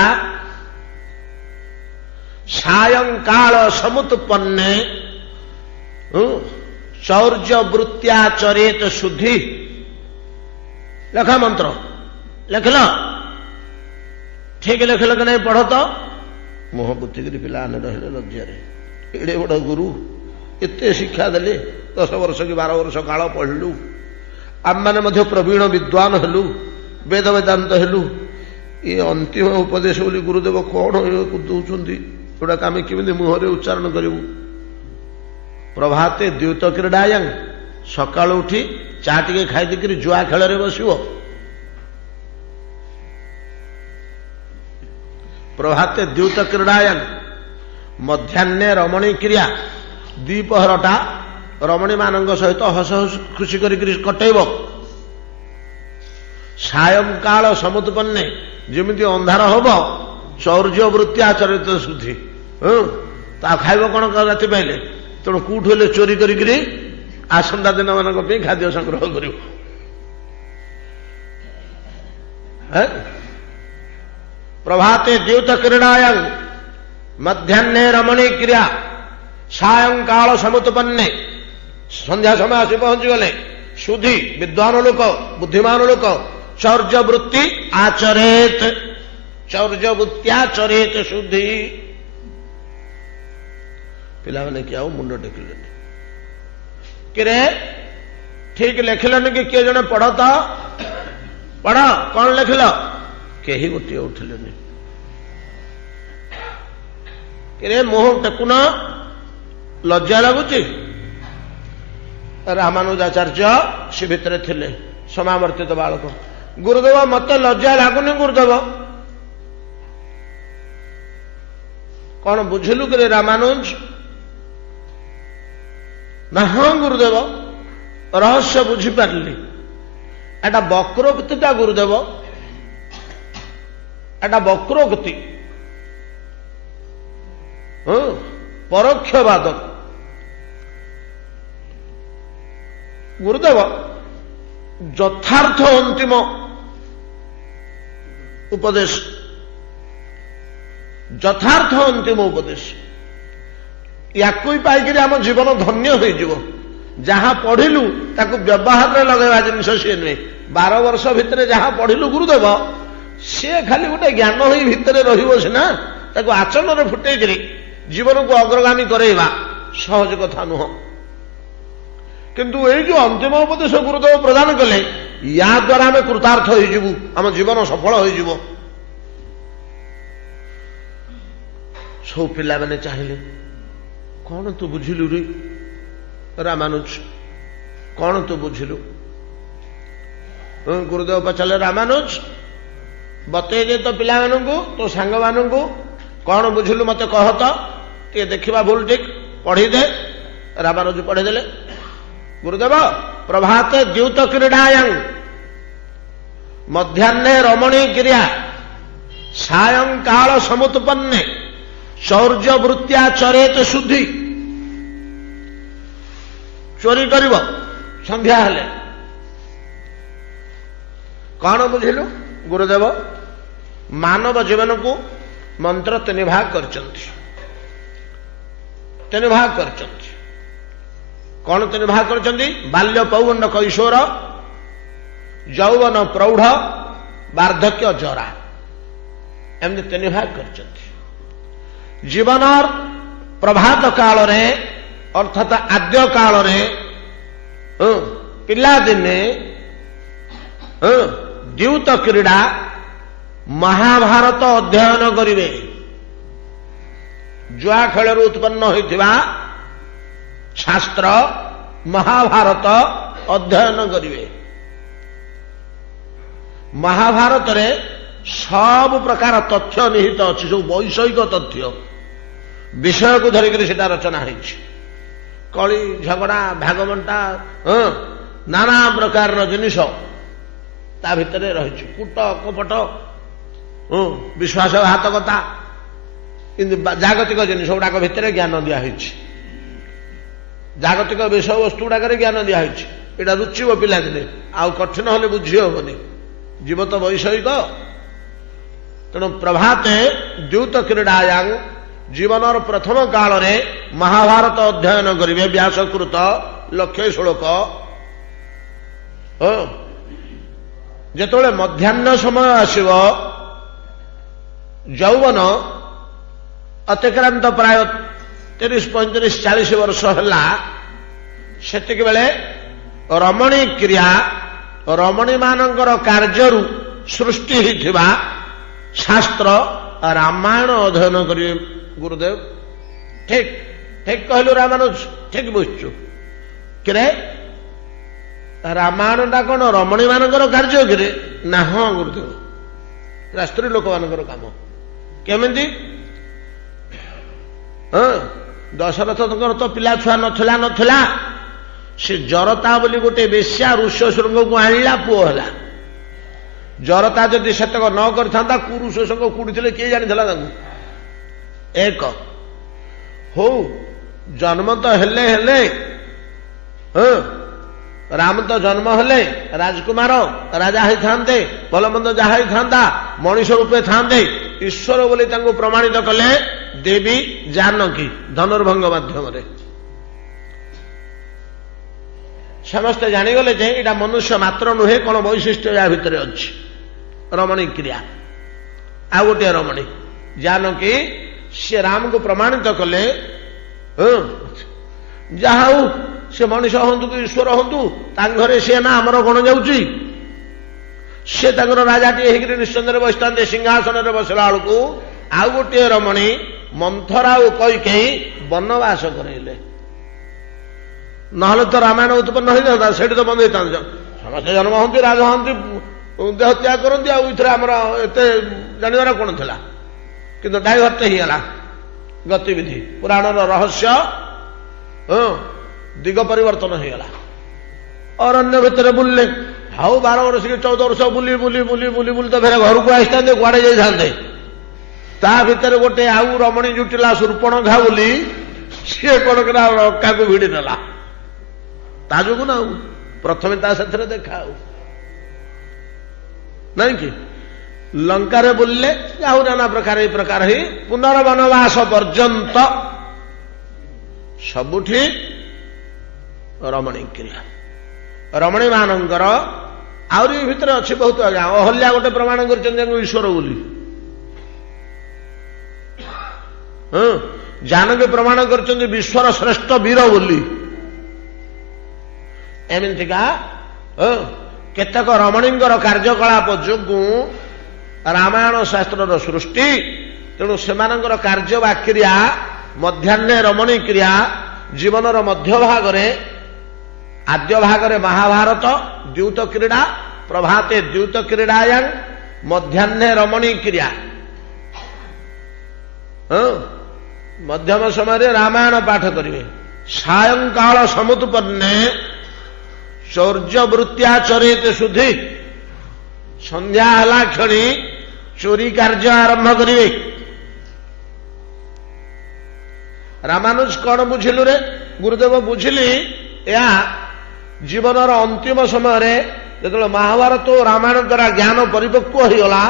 सायंकाल समुत्पन्ने चौर्य वृत्त्याचरेत शुद्धि। लेखा मंत्र लिखल ठीक लिखल कि नहीं पढ़ तो मुह बुतिक पिला रही लज्जारे एड़े बड़ गुरु एते शिक्षा देले 10 वर्ष कि 12 वर्ष काल पढ़लु आम मैंने प्रवीण विद्वान हेलु वेद वेदांत हेलु ये अंतिम उपदेश बोली गुरुदेव कौन दौरान जोड़ा आम केमी मुहर उच्चारण करूँ। प्रभाते द्यूत क्रीड़ायां सका उठी चा टे खाई जुआ खेल बस प्रभाते द्यूत क्रीड़ायां मध्याह्ने रमणी क्रिया द्विपहरटा रमणी मान सहित हस हस खुशी कटैब। सायंकाल समुत्पन्ने जमी अंधार हम चौर्य वृत्ति आचरित शुद्धि ता खाइब कौन राति पाइले तेणु कौटू हेले चोरी करी आसंता दिन मान खाद्य संग्रह कर। प्रभाते द्यूत क्रीड़ायां मध्याह्ने रमणी क्रिया सायंकाल समुत्पन्ने संध्या समय आसी पहुंची गले शुद्धि विद्वान लोक बुद्धिमान लोक चौर्य वृत्ति आचरेत चौर्य वृत्त्याचरेत शुद्धि। पिला मैंने क्या मुंड टेकिले कि ठीक लिखलन कि किए जने पढ़ तो पढ़ कौन लिखल कहीं गोटे उठिले कि मुह टेकुन लज्जा लगुच। रामानुजाचार्य से भितर थिले समावर्तित बालक गुरुदेव मत लज्जा लगुनि गुरुदेव कौन बुझिलु कि रामानुज ना हाँ गुरुदेव रहस्य बुझीपारि एटा वक्रोक्तिटा गुरुदेव एटा वक्रोक्ति परोक्षवाद गुरुदेव यथार्थ अंतिम उपदेश यथार्थ अंतिम उपदेश या पाई आम जीवन धन्य हो जहाँ पढ़िलु ताकू व्यवहार में लगेगा जिन सी नुहे 12 वर्ष भितर जहाँ पढ़िलु गुरुदेव सी खाली गोटे ज्ञान ही भितर रहीना ताकू आचरण फुटेक जीवन को अग्रगामी करवा सहज कथा नुह किंतु ये जो अंतिम उपदेश गुरुदेव प्रदान कले या द्वारा आम कृतार्थ हो आम जीवन सफल हो सब पिला मैंने चाहिए कौन तू बुझिलु रे रामानुज कौन तू बुझिलु गुरुदेव पचारे रामानुज बते दे तो पिला मानू तो सांग मानू कौन बुझिलु मत कह तो टे देखा भूल ठीक पढ़ी दे रामानुज पढ़ीदेले गुरुदेव प्रभाते द्यूत क्रीड़ायां मध्याह्ने रमणी क्रिया सायंकाल समुत्पन्ने चौर्य वृत्त्याचरेत शुद्धि। चोरी करिब संध्या हेले कौन बुझिलु गुरुदेव मानव जीवन को मंत्र 3 भाग करचंती 3 भाग करचंती कौन 3 भाग करचंती बाल्य पौगंड कैशोर यौवन प्रौढ़ वार्धक्य जरा एमती 3 भाग करचंती। जीवन प्रभात काल रे अर्थात आद्य काल रे पिला दिने द्यूत क्रीड़ा महाभारत अध्ययन करिवे जुआ खेल उत्पन्न होइथिबा शास्त्र महाभारत अध्ययन करिवे। महाभारत रे सब प्रकार तथ्य निहित अच्छी सब वैषयिक तथ्य विषय को धरिक सेटा रचना होइछि कली झगड़ा भागबंटा नाना प्रकार जिनिष ता भितर रही कूट कपट विश्वासघातकता किंतु जागतिक जिनिष गुड़ाक भितर ज्ञान दिखाई जागतिक विषय वस्तु गुड़ाक ज्ञान दिखाई यहाँ रुचिब पिला दिने आउ कठिन हेले बुझी हेनी जीव तो वैषयिक तेणु प्रभाते द्यूत क्रीड़ायां जीवन प्रथम काल रे महाभारत अध्ययन करेंगे व्यासकृत लक्षे श्लोक जेतोले मध्याह्न समय आसिब यौवन अतिक्रांत प्राय 30, 35, 40 वर्ष है सेतिक बेले रमणी क्रिया रमणी मानकर कार्यरू सृष्टि होइथिबा शास्त्र रामायण अध्ययन करिवे गुरुदेव। ठीक ठीक कहलु रामानुज, ठीक बुझछु किरे रामायणटा कौन रमणी मानकर कार्य कि ना? हाँ गुरुदेव, स्त्री लोक मानकर काम केमिति? हाँ, दशरथ तो पिला छुआ नथिला नथिला से जरता बोली गोटे बेश्या ऋष्य शृंग को आणला पुओ हला। जरता जदि सेतक न करथांता कुरुष शृंग कुड़ीथिले किए जानिथिला तांकु? एक हो जन्म तो हेले हेले, हाँ राम तो जन्म हेले राजकुमार राजा होई थांते, भलमंद जहा होई थांता मनुष्य रूपे थांते, ईश्वर बोली तांकु प्रमाणित कले देवी जानकी धनुर्भंग माध्यम रे। समस्ते जानीगले जे एटा मनुष्य मात्र नुहे, कौन वैशिष्ट्य या भितर अच्छी रमणी क्रिया। आ गोटे रमणी जानकी से राम को प्रमाणित कले जहा हो से मनुष्य हूँ कि ईश्वर हूँ घरे सी ना आमर कौन जाऊँगी से राजा टी निश्चंद बसता सिंहासन बसला बेलू आउ गोटे रमणी मंथरा कई वनवास करेले, नहले तो रामायण उत्पन्न हो जाता से तो बंद होता। समस्ते जन्म हमें राजा हमें देह त्याग करती आमर एत जानवर कौन था किंतु डाइवर्ट होगा गतिविधि पुराण रहस्य दिग परिवर्तन होगा। अरण्य भितर बुलले हाउ 12 वर्ष कि 14 वर्ष बुली बुली बुली बुली बुली तो फिर घर को आसता कुआड़े जाते ता भितर गोटे आउ रमणी जुटिला शूर्पणखा बोली सी कौन करा रका को भिड़ी देला ता जो ना प्रथमे ता साथ देखा नहीं कि लंका रे बोलले आउ नाना प्रकार ये प्रकार ही पुनर्वनवास पर्यंत सबुठी रमणी क्रिया रमणी मानकर आउरी भितर अच्छी बहुत आज्ञा। अहल्या गोटे प्रमाण कर ईश्वर बोली, जानकी प्रमाण कर विश्वर श्रेष्ठ वीर बोली। एमतीका केतक रमणींकर कार्यकलाप जो रामायण शास्त्र सृष्टि, तेणु से कार्य वा क्रिया मध्याह्ने रमणी क्रिया जीवनर मध्य भागरे आद्य भागरे महाभारत द्यूत क्रीड़ा प्रभाते द्यूत क्रीड़ायां मध्याह्ने रमणी क्रिया, मध्यम समय रामायण पाठ करेंगे, सायंकाल समुत्पन्ने चौर्य वृत्त्याचरित सुधी संध्या हला क्षणी चोरी कार्य आरंभ करेंगे। रामानुज कौन बुझिलु रे गुरुदेव? बुझिली या जीवनर अंतिम समय जो महाभारत और रामायण द्वारा ज्ञान परिपक्व होगा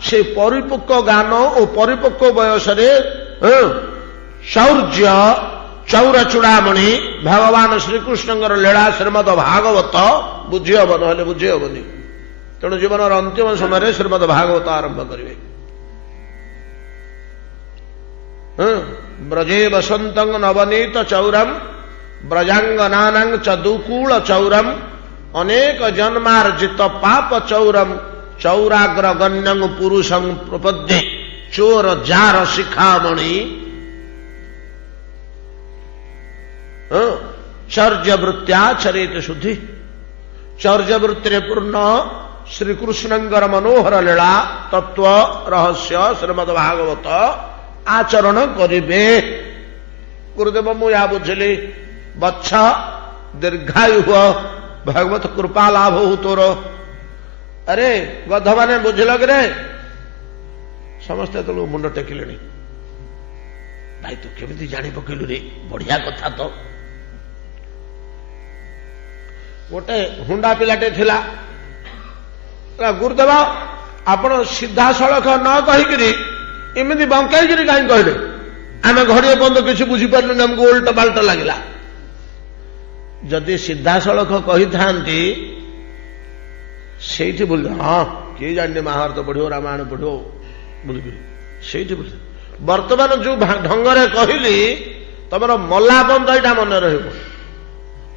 से परिपक्व ज्ञान और परिपक्व बयस शौर्य चौर चूड़ामणि भगवान श्रीकृष्ण लीला श्रीमद भागवत बुझी हम ना बुझी हेनी, तेणु जीवनर अंतिम समय श्रीमद भागवत आरंभ करेंगे। ब्रजे वसंत नवनीत चौरम ब्रजांगनानां चदुकूल चौरम अनेक जन्मार्जित पाप चौरम चौराग्रगण्यं पुरुषं प्रपद्ये चोर जार शिखामणि। चौर्य वृत्त्याचरित शुद्धि चौर्य वृत्ति पूर्ण श्रीकृष्णंकर मनोहर लीला तत्व रहस्य श्रीमद भागवत आचरण करिबे। गुरुदेव मु या बुझिली बच्छ दीर्घायु हुआ भागवत कृपा लाभ हो तोर। अरे गध माने बुझिल कि रे? समस्ते तो मुंड टेकिले भाई तू केमिति जानी पकेलु रे? बढ़िया कथा तो। गोटे हुंडा पिलाटे थिला, गुरुदेव आपण सीधा सड़क न कहीकि इमिति बंकईकि कहीं कहले? आम घड़िए पर्यंत किसी बुझीपारे आमको उल्टा पाल्टा लगला जदि सीधासलख कही था से बोल हाँ किए जाने महाभारत पढ़ो रामायण पढ़ो बोलिक से बर्तमान जो ढंगरे कहली तुम मला पर्यंत यहाँ मन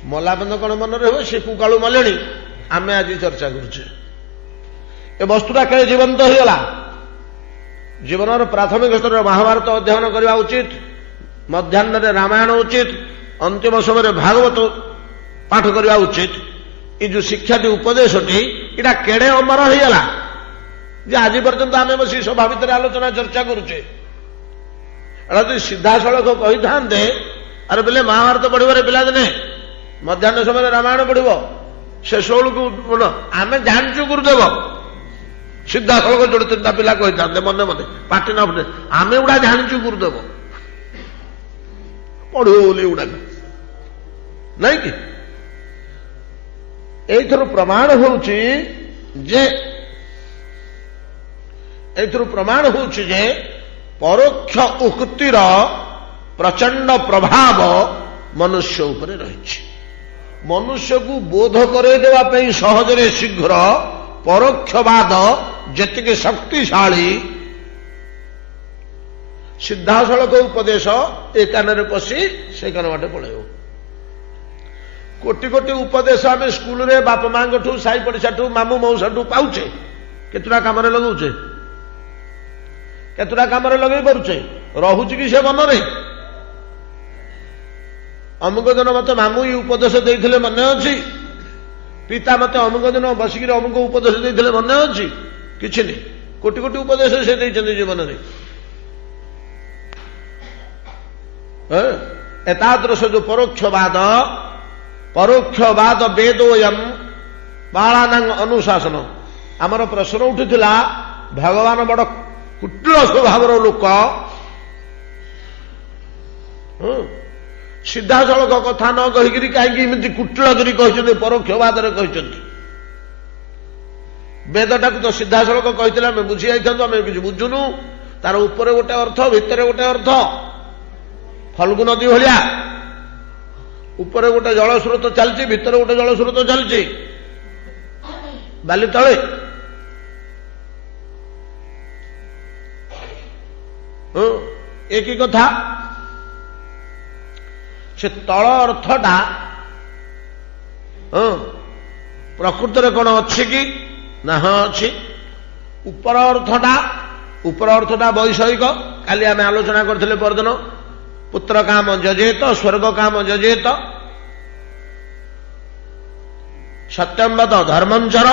मला पर्यंत कौन मन रे कुकालू मले आम आज चर्चा करुचे ए वस्तुटा के जीवंत होगा जीवन प्राथमिक स्तर महाभारत अध्ययन करने उचित मध्याह्न रामायण उचित अंतिम समय भागवत पाठ करने उचित ये जो शिक्षाटी उपदेशटी इटा केड़े अमर होगा जे आज पर्यंत आम बस सभा भितर आलोचना चर्चा करुचे यदि सीधासलख कही था अरे बोले महाभारत पढ़वे पिला दिने मध्याह्न समय रामायण पढ़व शेष बेलू आम जानचु गुरुदेव सीधासलख जोड़े तीन पिला कही था मने मने पार्टी न फटे आम गुड़ा जानचु गुरुदेव पढ़व बोली गुड़ा नहीं कि एथर प्रमाण होउछि जे परोक्ष उक्तिर प्रचंड प्रभाव मनुष्य उपरे रही मनुष्य को बोध करदेवा सहजरे शीघ्र परोक्षवाद जेतिके शक्तिशाली सीधासलख उपदेश ए कान पशि से कान बाटे पड़ेब कोटि कोटि उपदेश आम स्कूल रे बाप माँ साई पड़िशा मामू मौसा पाऊचे केतुटा कम लगौचे केतुटा कम लगे पारे रोचे कि से मन रे अमुक दिन मत मामू ये उपदेश देते मन अच्छी पिता मत अमुक दिन बसिक अमुक उपदेश देते मन अच्छी कि नहीं कोटि कोटि उपदेश से देते जीवन में एतादृश जो परोक्षवाद वेदोयम बालानांग अनुशासन आमर प्रश्न उठुला भगवान बड़ कुटिल स्वभाव लोक सीधासलख कथा न कहीकि कहीं कुटिलगिरी कहते परोक्षवाद कहते वेदटा तो सीधासलख कही आम बुझी जाइंतु आम कि बुझुनु तार ऊपर गोटे अर्थ भितर गोटे अर्थ फल्गु नदी भाया ऊपर गोटे जल स्रोत चलती भितर गोटे जल स्रोत चलती बाली तले एक ही कथा से तल अर्थटा प्रकृत में कौन अच्छी कि ना हाँ अच्छी ऊपर अर्थटा वैषयिक काली आम आलोचना करते परदिन पुत्र काम जजेत स्वर्ग काम जजेत सत्यम वद धर्मंचर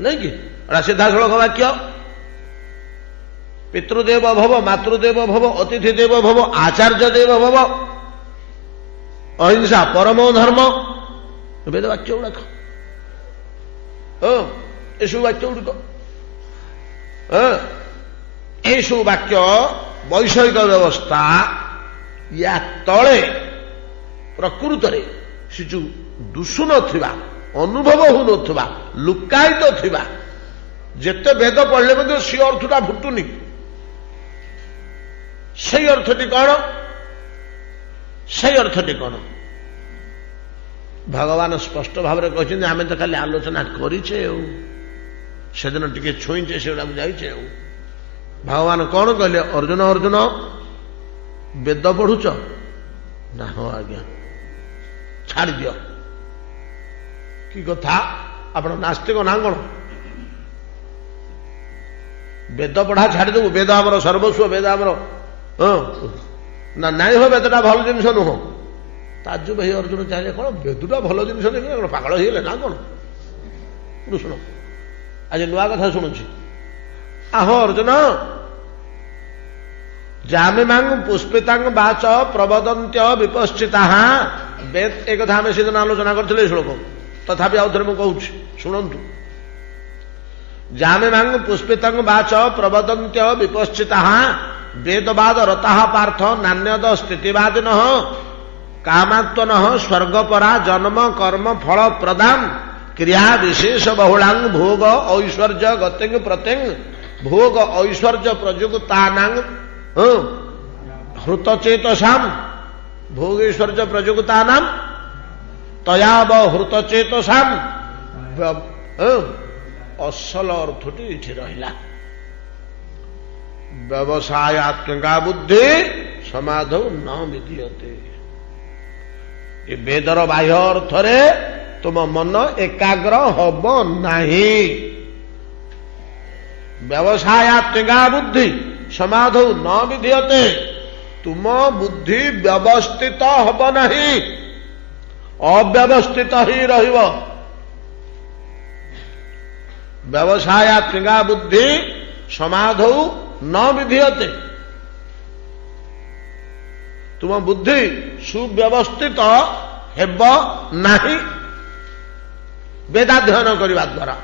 नहीं कि सीधासलख वाक्य पितृदेव भव मातृदेव भव अतिथि देव भव आचार्य देव भव अहिंसा परमो धर्म वेद वाक्य गुड़ाक यू वाक्य गुड़िक यू वाक्य वैषयिक व्यवस्था या तले प्रकृत से जो दुषु नथिबा अनुभव हो नथिबा लुकायित थिबा जेते वेद पढ़ले मध्य सी अर्थटा फुटुनी से अर्थटी कौन भगवान स्पष्ट भाव में कहते आम तो खाली आलोचना करीचे से दिन टिके छुईचे से जाइचे भगवान कौन कहले अर्जुन अर्जुन वेद पढ़ुच ना हाँ आज्ञा छाड़ दियो कि कथा आप नास्तिक ना कौन वेद पढ़ा छाड़ देव वेद आमर सर्वस्व वेद आमर ना नाई हो वेदटा भल जिनस नुह ताजु भाई अर्जुन चाहिए कौन वेदटा भल जिनस नहीं पागल हो ना कौन कृष्ण आज नुआ कथा शुणुची आहो अर्जुन जामे मांग पुष्पितांग बाच प्रबदंत्य विपश्चिता वेद एक कथा आम सीधन आलोचना करते श्लोक तथापि आउ थे मुझे शुणु जामे मांग पुष्पितांग बाच प्रबदंत्य विपश्चिता वेदवाद रता पार्थ नान्यद स्थितिवादिन कामात्वन स्वर्गपरा जन्म कर्म फल प्रदान क्रिया विशेष बहुलांग भोग ऐश्वर्य गतिंग प्रत्यंग भोग ऐश्वर्य प्रयुक्तानांग हृतचेतसाम भोगेश्वर्य प्रयोगिता नाम तयाब हृतचेतसाम असल अर्थटी इठी रहिला व्यवसायात्मिका बुद्धि समाधौ न विधीयते। ये वेदर बाह्य अर्थरे तुम मन एकाग्र हब नहीं। व्यवसायात्मिका बुद्धि समाधौ न विधीयते, तुम बुद्धि व्यवस्थित हब नहीं, अव्यवस्थित ही रहिब। व्यवसायात्मिका बुद्धि समाधौ न विधीयते, तुम बुद्धि सुव्यवस्थित हेब नहीं वेदाध्ययन करने द्वारा।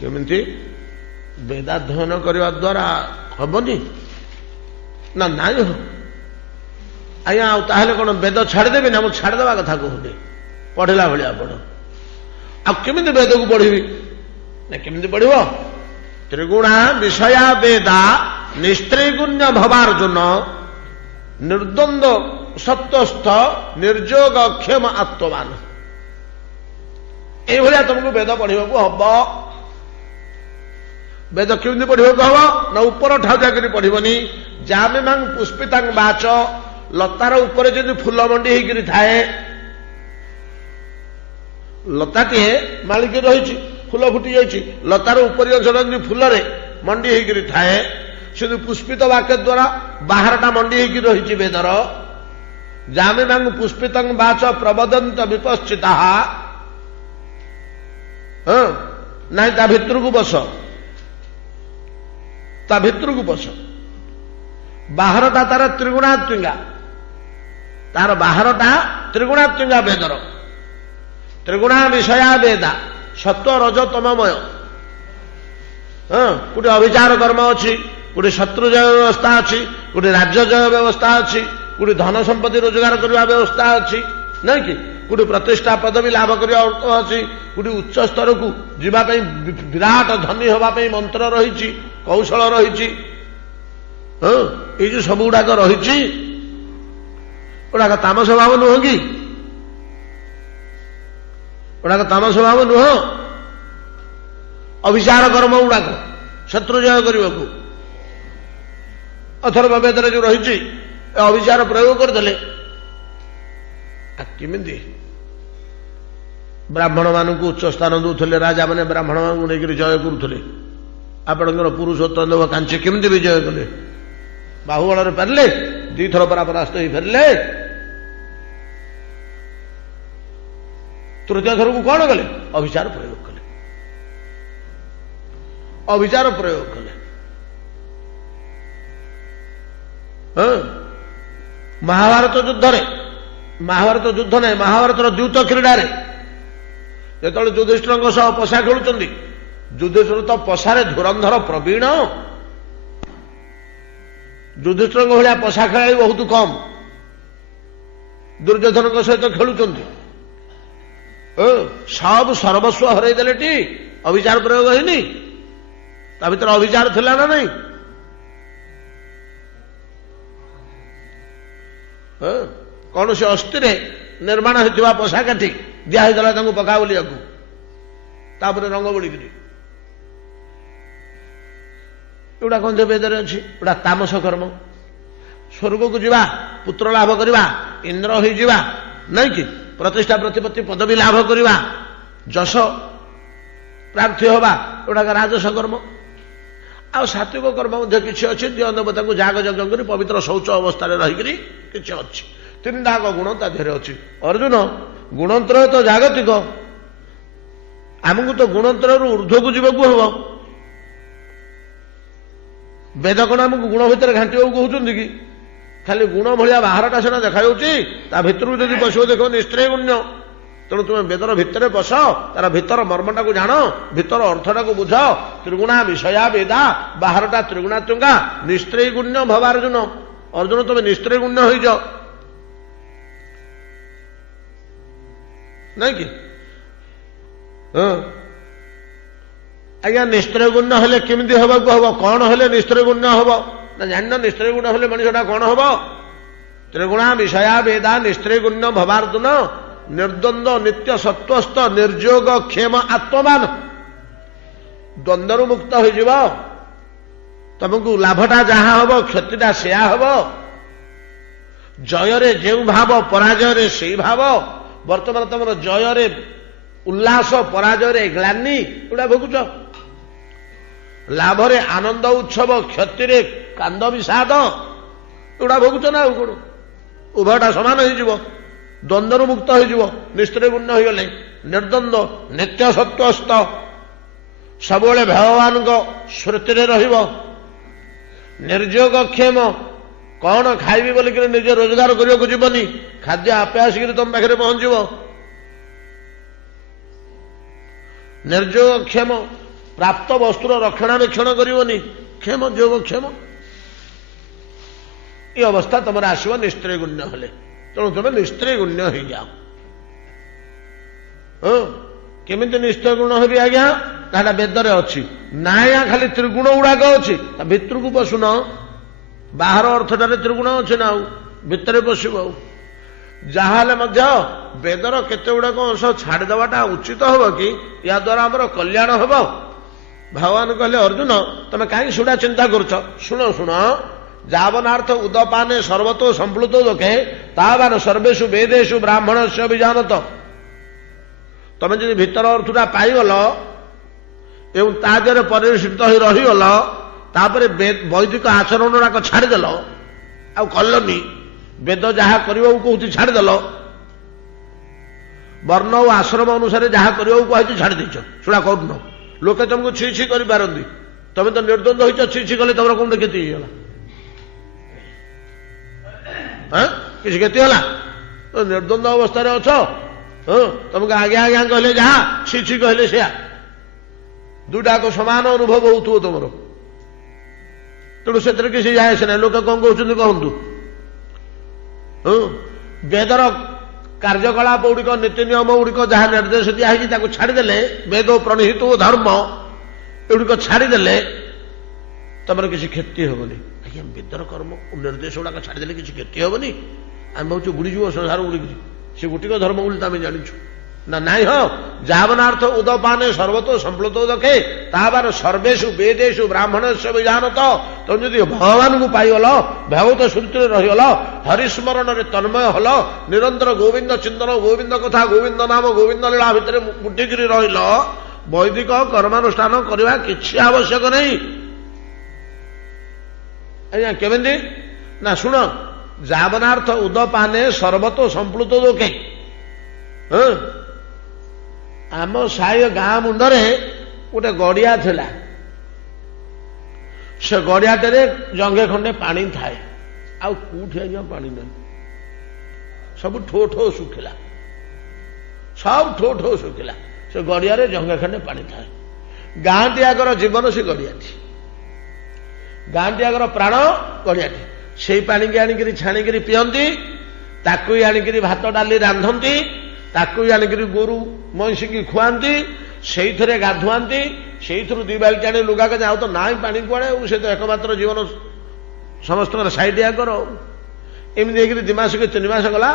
केमिति वेदाध्ययन करने द्वारा हेबनी ना नाई हो आज्ञा ताहले कौन वेद छाड़देवी ना मुझे छाड़देवा कथा कहूनी पढ़ला भाया पढ़ आमि वेद को पढ़ी ना केमी पढ़ त्रिगुणा विषया वेदा निस्त्रिगुण्य भवार्जुन निर्द्वंद्व सत्वस्थ निर्जोग क्षम आत्मवान। ये तुमको वेद पढ़ा हम। वेद केमी पढ़ा हम ना ऊपर ठाऊ जाकर पढ़नी जामे मांग पुष्पितांग बाच लतार ऊपर जब फूल मंडी होकर थाए लताटे मालिकी रही फूल फुटी जाइए लतार ऊपर अंश फूल मंडी होकर थाए से पुष्पित वाक्य द्वारा बाहरटा मंडी होकर रही वेदर जामे मांग पुष्पितंग बाच प्रबदंत विपश्चिता ना ता भितर को बस ता भितर को बस बाहरटा तार त्रिगुणात्मिका तार बाहरटा त्रिगुणात्मिका वेदर त्रिगुणा विषया वेदा सत्व रज तममय। गोटे अभिचार कर्म अच्छी गोटे शत्रुजय व्यवस्था अच्छी गोटे राज्यजय व्यवस्था अच्छी गोटे धन संपत्ति रोजगार करने व्यवस्था अच्छी नहीं कि गोटे प्रतिष्ठा पदवी लाभ करने अच्छी गोटे उच्च स्तर को जीवाई विराट धनी होगापी मंत्र रही कौशल रही ये जो सब गुड़ाक रही गुड़ाक तामस भाव नुह कि गुड़ाक तामस भाव नुह अभिचार कर्म गुड़ाक शत्रुजय करने को अथर्व वेदरे जो रही अभिचार प्रयोग करदे केमी ब्राह्मण मानक उच्च स्थान दूसरे राजा मैंने ब्राह्मण मानक नहीं जय करुले आपणकर पुरुषोत्तम देव कांची केमी विजय कले बाहुबल पारे दीथर परा परास्त हो फेरले तृतीय थर को कौन कले अभिचार प्रयोग कले अभिचार प्रयोग कले। महाभारत युद्ध नहीं महाभारत द्यूत क्रीड़ा जो युधिष्ठिर सह पशा खेलुं युधिष्ठिर तो पशारे धुरंधर प्रवीण युधिष्ठिर भाया पशा खेला बहुत कम दुर्योधन सहित खेलुं सब सर्वस्व हरईदेले टी अभिचार प्रयोग होनी ता भीतर अभिचार थिला ना नहीं कौन से अस्थि निर्माण होता पशा काठी दिहला पका बोलिया रंग बोलिकी एगुड़ा कौन वेदर अच्छी एगुड़ा तामस कर्म स्वर्ग को जीवा पुत्र लाभ करवा इंद्र हो जावा नहीं कि प्रतिष्ठा प्रतिपत्ति पदवी लाभ करवा जश प्राप्ति हवा एगुड़ा राजस कर्म आ सात्विक कर्म किसी अच्छी दिव देवता को जाग यज्ञ कर पवित्र शौच अवस्था रही किसी अच्छी तीन दाग गुण ता देहरे अच्छी। अर्जुन गुणंतर तो जागतिक आमको तो गुणंतर ऊर्ध्व को जीवा हम वेद कौन आमको गुण भितर घाटी कहते कि खाली गुण भाया बाहरटा सीना देखा भितर जब पशु देख निस्त्रीय गुण्य तेणु तुम वेदर भितर पश तार भितर मर्मटा को जान भितर अर्थटा को बुझ त्रिगुणा विषया वेदा बाहरटा त्रिगुणात्मिका निस्त्रीय गुण्य भवार्जुन अर्जुन तुम निस्त्रीय गुण्य हो जाओ नहीं कि आज्ञा निस्त्रीय गुण्य हेले केमिति हवा को हब कौन हेले निस्त्रीय गुण्य हब ନା ଜାଣିନ ନିସ୍ତ୍ରୟ ଗୁଣ ହେଲେ ମଣିଷଟା କଣ ହବ? ତ୍ରିଗୁଣା ବିଷୟା ବେଦା ନିସ୍ତ୍ରୟ ଗୁଣ୍ୟ ଭବାର୍ଜୁନ ନିର୍ଦ୍ୱନ୍ଦ ନିତ୍ୟ ସତ୍ୱସ୍ଥ ନିର୍ଯୋଗ କ୍ଷେମ ଆତ୍ମବାନ। ଦ୍ୱନ୍ଦ୍ୱରୁ ମୁକ୍ତ ହୋଇଯିବ। ତମକୁ ଲାଭଟା ଯାହା ହବ କ୍ଷତିଟା ସେୟା ହବ। ଜୟରେ ଯେଉଁ ଭାବ ପରାଜୟରେ ସେଇ ଭାବ। ବର୍ତ୍ତମାନ ତମର ଜୟରେ ଉଲ୍ଲାସ, ପରାଜୟରେ ଗ୍ଲାନି, ଏଗୁଡ଼ା ଭୋଗୁଛ। ଲାଭରେ ଆନନ୍ଦ ଉତ୍ସବ, କ୍ଷତିରେ କାନ୍ଦ ବିଷାଦ, ଏଗୁଡ଼ା ଭୋଗୁଛ ନା ଆଉ କଣ? ଉଭୟଟା ସମାନ ହେଇଯିବ। ଦ୍ୱନ୍ଦ୍ୱରୁ ମୁକ୍ତ ହେଇଯିବ ନିସ୍ତ୍ରୟ ଗୁଣ୍ୟ ହୋଇଗଲେ। ନିର୍ଦ୍ୱନ୍ଦ ନିତ୍ୟ ସତ୍ୱସ୍ଥ, ସବୁବେଳେ ଭଗବାନଙ୍କ ସ୍ମୃତିରେ ରହିବ। ନିର୍ଯୋଗ କ୍ଷେମ, କଣ ଖାଇବି ବୋଲିକିରି ନିଜେ ରୋଜଗାର କରିବାକୁ ଯିବନି, ଖାଦ୍ୟ ଆପେ ଆସିକିରି ତମ ପାଖରେ ପହଞ୍ଚିବ। ନିର୍ଯୋଗ କ୍ଷେମ, ପ୍ରାପ୍ତ ବସ୍ତୁର ରକ୍ଷଣାବେକ୍ଷଣ କରିବନି, କ୍ଷେମ ଯୋଗ କ୍ଷେମ। ଏ ଅବସ୍ଥା ତମର ଆସିବ ନିସ୍ତ୍ରୟ ଗୁଣ୍ୟ ହେଲେ। ତେଣୁ ତମେ ନିସ୍ତ୍ରୟ ଗୁଣ୍ୟ ହେଇଯାଅ। କେମିତି ନିସ୍ତ୍ରୟ ଗୁଣ ହେବି ଆଜ୍ଞା? ତାହା ବେଦରେ ଅଛି। ନା ଆଜ୍ଞା ଖାଲି ତ୍ରିଗୁଣ ଗୁଡାକ ଅଛି, ତା ଭିତରକୁ ପଶୁନ। ବାହାର ଅର୍ଥଟାରେ ତ୍ରିଗୁଣ ଅଛି ନା, ଆଉ ଭିତରେ ପଶିବ। ଆଉ ଯାହାହେଲେ ମଧ୍ୟ ବେଦର କେତେ ଗୁଡାକ ଅଂଶ ଛାଡ଼ିଦେବାଟା ଉଚିତ ହବ କି? ୟା ଦ୍ୱାରା ଆମର କଲ୍ୟାଣ ହବ। ଭଗବାନ କହିଲେ ଅର୍ଜୁନ ତମେ କାହିଁକି ସେଗୁଡ଼ା ଚିନ୍ତା କରୁଛ? ଶୁଣ ଶୁଣ, ଯାବନାର୍ଥ ଉଦପାନେ ସର୍ବତୋ ସମ୍ପ୍ଲୁତ ଲୋକେ ତାବାନ ସର୍ବେଷୁ ବେଦେଷୁ ବ୍ରାହ୍ମଣସ୍ୟ ବିଜାନତ। ତମେ ଯଦି ଭିତର ଅର୍ଥଟା ପାଇଗଲ ଏବଂ ତା ଦେହରେ ପରିନିଷ୍ଠିତ ହୋଇ ରହିଗଲ, ତାପରେ ବୈଦିକ ଆଚରଣ ଗୁଡାକ ଛାଡ଼ିଦେଲ, ଆଉ କଲନି, ବେଦ ଯାହା କରିବାକୁ କହୁଛି ଛାଡ଼ିଦେଲ, ବର୍ଣ୍ଣ ଓ ଆଶ୍ରମ ଅନୁସାରେ ଯାହା କରିବାକୁ କୁହାଯାଇଛି ଛାଡ଼ି ଦେଇଛ, ସେଟା କରୁନ। ଲୋକେ ତମକୁ ଛି ଛି କରିପାରନ୍ତି। ତମେ ତ ନିର୍ଦ୍ୱନ୍ଦ ହୋଇଛ, ଛି ଛି କଲେ ତମର କୋଉଠି କ୍ଷତି ହେଇଗଲା? କିଛି କ୍ଷତି ହେଲା? ନିର୍ଦ୍ୱନ୍ଦ ଅବସ୍ଥାରେ ଅଛ। ତମକୁ ଆଜ୍ଞା ଆଜ୍ଞା କହିଲେ ଯାହା, ଛି ଛି କହିଲେ ସେୟା, ଦୁଇଟାକ ସମାନ ଅନୁଭବ ହଉଥିବ ତମର। ତେଣୁ ସେଥିରେ କିଛି ଯାଏ ଆସେ ନାହିଁ। ଲୋକେ କଣ କହୁଛନ୍ତି କହନ୍ତୁ। ବେଦର କାର୍ଯ୍ୟକଳାପ ଗୁଡ଼ିକ, ନୀତି ନିୟମ ଗୁଡ଼ିକ ଯାହା ନିର୍ଦ୍ଦେଶ ଦିଆହେଇଛି ତାକୁ ଛାଡ଼ିଦେଲେ, ବେଦ ପ୍ରଣିହିତ ଧର୍ମ ଏଗୁଡ଼ିକ ଛାଡ଼ିଦେଲେ ତମର କିଛି କ୍ଷତି ହବନି। ଆଜ୍ଞା ବେଦର କର୍ମ ନିର୍ଦ୍ଦେଶ ଗୁଡ଼ାକ ଛାଡ଼ିଦେଲେ କିଛି କ୍ଷତି ହବନି? ଆମେ ଭାବୁଛୁ ବୁଡ଼ିଯିବ ସଂସାର ବୁଡ଼ିକିରି, ସେ ଗୋଟିକ ଧର୍ମ ବୋଲି ଆମେ ଜାଣିଛୁ ନା? ନାଇଁ। ହଁ, ଯାବନାର୍ଥ ଉଦପାନେ ସର୍ବତୋ ସମ୍ପ୍ଲୁତ ଦେଖେ ତାହାର ସର୍ବେଷୁ ବେଦେଷୁ ବ୍ରାହ୍ମଣସ୍ୟ ବିଜାନତ। ତମେ ଯଦି ଭଗବାନଙ୍କୁ ପାଇଗଲ, ଭଗବତ ସ୍ମୃତିରେ ରହିଗଲ, ହରିସ୍ମରଣରେ ତନ୍ମୟ ହଲ, ନିରନ୍ତର ଗୋବିନ୍ଦ ଚିନ୍ତନ, ଗୋବିନ୍ଦ କଥା, ଗୋବିନ୍ଦ ନାମ, ଗୋବିନ୍ଦ ଲୀଳା ଭିତରେ ବୁଟିକିରି ରହିଲ, ବୈଦିକ କର୍ମାନୁଷ୍ଠାନ କରିବା କିଛି ଆବଶ୍ୟକ ନାହିଁ। ଆଜ୍ଞା କେମିତି? ନା ଶୁଣ, ଯାବନାର୍ଥ ଉଦପାନେ ସର୍ବତୋ ସମ୍ପ୍ଲୁତ ଲୋକେ। ଆମ ସାହି ଗାଁ ମୁଣ୍ଡରେ ଗୋଟେ ଗଡିଆ ଥିଲା। ସେ ଗଡିଆଟାରେ ଜଙ୍ଗେ ଖଣ୍ଡେ ପାଣି ଥାଏ। ଆଉ କୋଉଠି ଆଜ୍ଞା ପାଣି ନାହିଁ, ସବୁ ଠୋ ଠୋ ଶୁଖିଲା, ସବୁ ଠୋ ଠୋ ଶୁଖିଲା। ସେ ଗଡିଆରେ ଜଙ୍ଗେ ଖଣ୍ଡେ ପାଣି ଥାଏ। ଗାଁଟି ଆଗର ଜୀବନ ସେ ଗଡିଆଟି, ଗାଁଟି ଆଗର ପ୍ରାଣ ଗଡିଆଟି। ସେଇ ପାଣିକି ଆଣିକିରି ଛାଣିକିରି ପିଅନ୍ତି, ତାକୁ ଆଣିକିରି ଭାତ ଡାଲି ରାନ୍ଧନ୍ତି, ତାକୁ ଆଣିକିରି ଗୋରୁ ମଇଁଷିକି ଖୁଆନ୍ତି, ସେଇଥିରେ ଗାଧୁଆନ୍ତି, ସେଇଥିରୁ ଦି ବାଲ୍ଟି ଆଣି ଲୁଗା କେତେ। ଆଉ ତ ନାହିଁ ପାଣି କୁଆଡ଼େ, ଆଉ ସେ ତ ଏକମାତ୍ର ଜୀବନ ସମସ୍ତଙ୍କର ସାଇଡିଆ କର। ଏମିତି ହେଇକିରି 2 ମାସ କି 3 ମାସ ଗଲା।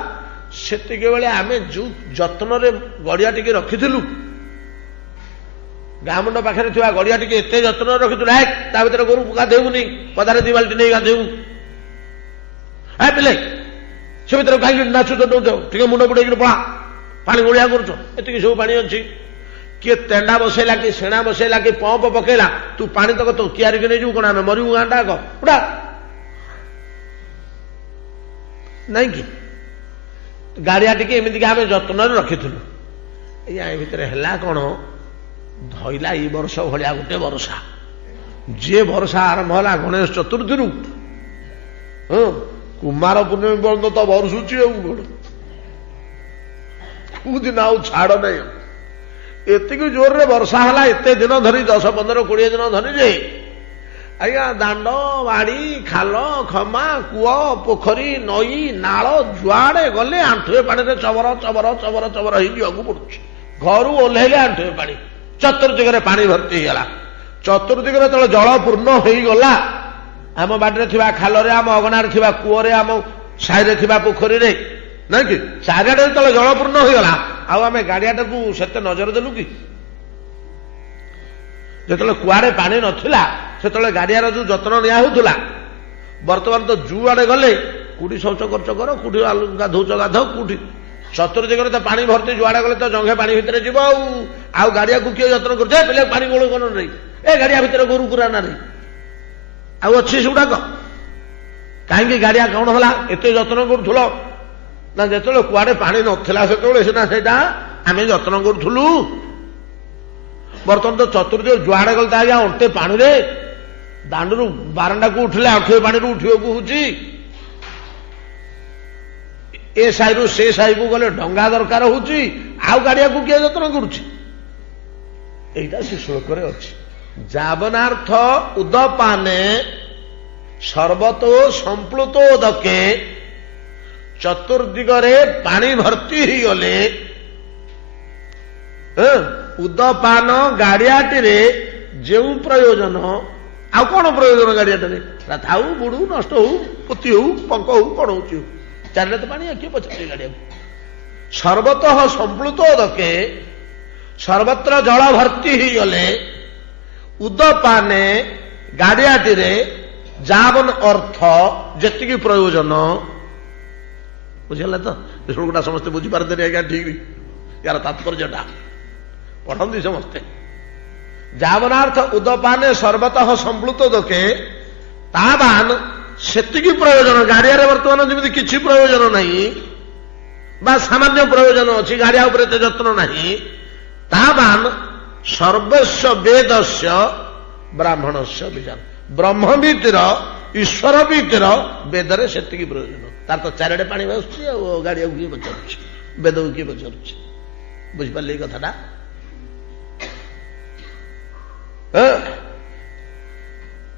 ସେତିକି ବେଳେ ଆମେ ଯୋଉ ଯତ୍ନରେ ଗଡିଆ ଟିକେ ରଖିଥିଲୁ, ଗାଁ ମୁଣ୍ଡ ପାଖରେ ଥିବା ଗଡିଆ ଟିକେ ଏତେ ଯତ୍ନରେ ରଖିଥିଲୁ, ତା ଭିତରେ ଗୋରୁ ଗାଧେଇବୁନି, ପଦାରେ 2 ବାଲ୍ଟି ନେଇ ଗାଧେଇବୁ। ପିଲେ ସେ ଭିତରେ କାହିଁକି ନାଚୁଛ ଦଉଛ? ଟିକେ ମୁଣ୍ଡ ବୁଡେଇକିରି ପଳା, ପାଣି ଗୋଳିଆ କରୁଛ। ଏତିକି ସବୁ ପାଣି ଅଛି। କିଏ ତେଣ୍ଡା ବସେଇଲା, କି ସେଣା ବସେଇଲା, କି ପମ୍ପ ପକେଇଲା, ତୁ ପାଣି ତକ ତ କିଆରିକି ନେଇଯିବୁ କଣ? ଆମେ ମରିବୁ ଗାଁଟା ଆଗ ଉଡ଼ା ନାଇଁ କି? ଗାଡିଆ ଟିକେ ଏମିତିକି ଆମେ ଯତ୍ନରେ ରଖିଥିଲୁ। ଏଇ ଭିତରେ ହେଲା କଣ, ଧଇଲା ଏଇ ବର୍ଷ ଭଳିଆ ଗୋଟେ ବର୍ଷା। ଯିଏ ବର୍ଷା ଆରମ୍ଭ ହେଲା ଗଣେଶ ଚତୁର୍ଥୀରୁ, କୁମାର ପୂର୍ଣ୍ଣମୀ ପର୍ଯ୍ୟନ୍ତ ତ ବର୍ଷୁଛି। ଆଉ କଣ, କୋଉଦିନ ଆଉ ଛାଡ ନାହିଁ। ଏତିକି ଜୋରରେ ବର୍ଷା ହେଲା, ଏତେ ଦିନ ଧରି, 10, 15, 20 ଦିନ ଧରି ଯେ ଆଜ୍ଞା ଦାଣ୍ଡ ବାଡି, ଖାଲ ଖମା, କୂଅ, ପୋଖରୀ, ନଈ, ନାଳ ଯୁଆଡେ ଗଲେ ଆଣ୍ଠୁଏ ପାଣିରେ ଚବର ଚବର ଚବର ଚବର ହେଇ ଯିବାକୁ ପଡୁଛି। ଘରୁ ଓହ୍ଲେଇଲେ ଆଣ୍ଠୁଏ ପାଣି, ଚତୁର୍ଦିଗରେ ପାଣି ଭର୍ତ୍ତି ହେଇଗଲା। ଚତୁର୍ଦିଗରେ ଯେତେବେଳେ ଜଳ ପୂର୍ଣ୍ଣ ହେଇଗଲା, आम बाटे थिबा खालरे आम अगनारे थिबा कूअरे आम साईरे थिबा पोखरीरे नाଇଁ କି ଚାରିଆଡେ ଯେତେବେଳେ ଜଳପୂର୍ଣ୍ଣ ହୋଇଗଲା ଆଉ ଆମେ ଗାଡିଆଟାକୁ ସେତେ ନଜର ଦେଲୁ କି? ଯେତେବେଳେ କୁଆଡେ ପାଣି ନଥିଲା ସେତେବେଳେ ଗାଡିଆର ଯୋଉ ଯତ୍ନ ନିଆ ହଉଥିଲା, ବର୍ତ୍ତମାନ ତ ଯୁଆଡେ ଗଲେ କୋଉଠି ଶୌଚ କରୁଛ କର, କୋଉଠି ଗାଧଉଛ ଗାଧାଅ, କୋଉଠି ଚତୁର୍ଦିଗରେ ତ ପାଣି ଭର୍ତ୍ତି, ଯୁଆଡେ ଗଲେ ତ ଜଙ୍ଘେ ପାଣି ଭିତରେ ଯିବ। ଆଉ ଗାଡିଆକୁ କିଏ ଯତ୍ନ କରୁଛ? ପିଲା ପାଣି ଗୋଳ କର ନାହିଁ, ଏ ଗାଡିଆ ଭିତରେ ଗୋରୁ ପୁରାନା ନାହିଁ, ଆଉ ଅଛି ସେଗୁଡାକ? କାହିଁକି ଗାଡିଆ କଣ ହେଲା ଏତେ ଯତ୍ନ କରୁଥିଲ? ନା ଯେତେବେଳେ କୁଆଡେ ପାଣି ନଥିଲା ସେତେବେଳେ ସିନା ସେଇଟା ଆମେ ଯତ୍ନ କରୁଥିଲୁ। ବର୍ତ୍ତମାନ ତ ଚତୁର୍ଦିଗ ଯୁଆଡେ ଗଲେ ତ ଆଜ୍ଞା ଅଣ୍ଟେ ପାଣିରେ, ଦାଣ୍ଡରୁ ବାରଣ୍ଡାକୁ ଉଠିଲେ ଆଣ୍ଠୁଏ ପାଣିରୁ ଉଠିବାକୁ ହଉଛି। ଏ ସାହିରୁ ସେ ସାହିକୁ ଗଲେ ଡଙ୍ଗା ଦରକାର ହଉଛି, ଆଉ ଗାଡିଆକୁ କିଏ ଯତ୍ନ କରୁଛି? এইটা সে শ্লোকরে ଅଛି। যাবনার্থ উদপানে সর্বত সম্প্লুত দকে চতুর্দিগরে পানি ভর্তি হইগলে উদপান গাড়িয়াটিরে যে প্রয়োজন, ଆଉ କଣ ପ୍ରୟୋଜନ ଗାଡିଆଟାରେ? ରାତ ହଉ ବୁଡୁ ନଷ୍ଟ ହଉ ପୋତି ହଉ ପଙ୍କ ହଉ କଣ ହଉଛି ହଉ, ଚାରିଲେ ତ ପାଣି କିଏ ପଚାରେ ଗାଡିଆକୁ? ସର୍ବତଃ ସମ୍ପ୍ଲୁତ ଦକେ ସର୍ବତ୍ର ଜଳ ଭର୍ତ୍ତି ହେଇଗଲେ ଉଦପାନେ ଗାଡିଆଟିରେ ଯାବନ ଅର୍ଥ ଯେତିକି ପ୍ରୟୋଜନ, ବୁଝିଗଲା ତ? ଶ୍ଲୋକଟା ସମସ୍ତେ ବୁଝିପାରନ୍ତିନି ଆଜ୍ଞା ଠିକ, ୟାର ତାତ୍ପର୍ଯ୍ୟଟା ପଢନ୍ତି ସମସ୍ତେ। ଯାବନାର୍ଥ ଉଦପାନେ ସର୍ବତଃ ସମ୍ପ୍ଲୁତ ଦୋକେ ତାବାନ ସେତିକି ପ୍ରୟୋଜନ, ଗାଡିଆରେ ବର୍ତ୍ତମାନ ଯେମିତି କିଛି ପ୍ରୟୋଜନ ନାହିଁ ବା ସାମାନ୍ୟ ପ୍ରୟୋଜନ ଅଛି, ଗାଡିଆ ଉପରେ ଏତେ ଯତ୍ନ ନାହିଁ। ତାବାନ ସର୍ବସ୍ୱ ବେଦସ୍ୟ ବ୍ରାହ୍ମଣସ୍ୟ ବିଜାନ, ବ୍ରହ୍ମବିଦର ଈଶ୍ୱରବିଦର ବେଦରେ ସେତିକି ପ୍ରୟୋଜନ। ତାର ତ ଚାରିଆଡେ ପାଣି ଭାସୁଛି, ଆଉ ଗାଡିଆକୁ କିଏ ପଚାରୁଛି, ବେଦକୁ କିଏ ପଚାରୁଛି? ବୁଝିପାରିଲେ ଏଇ କଥାଟା?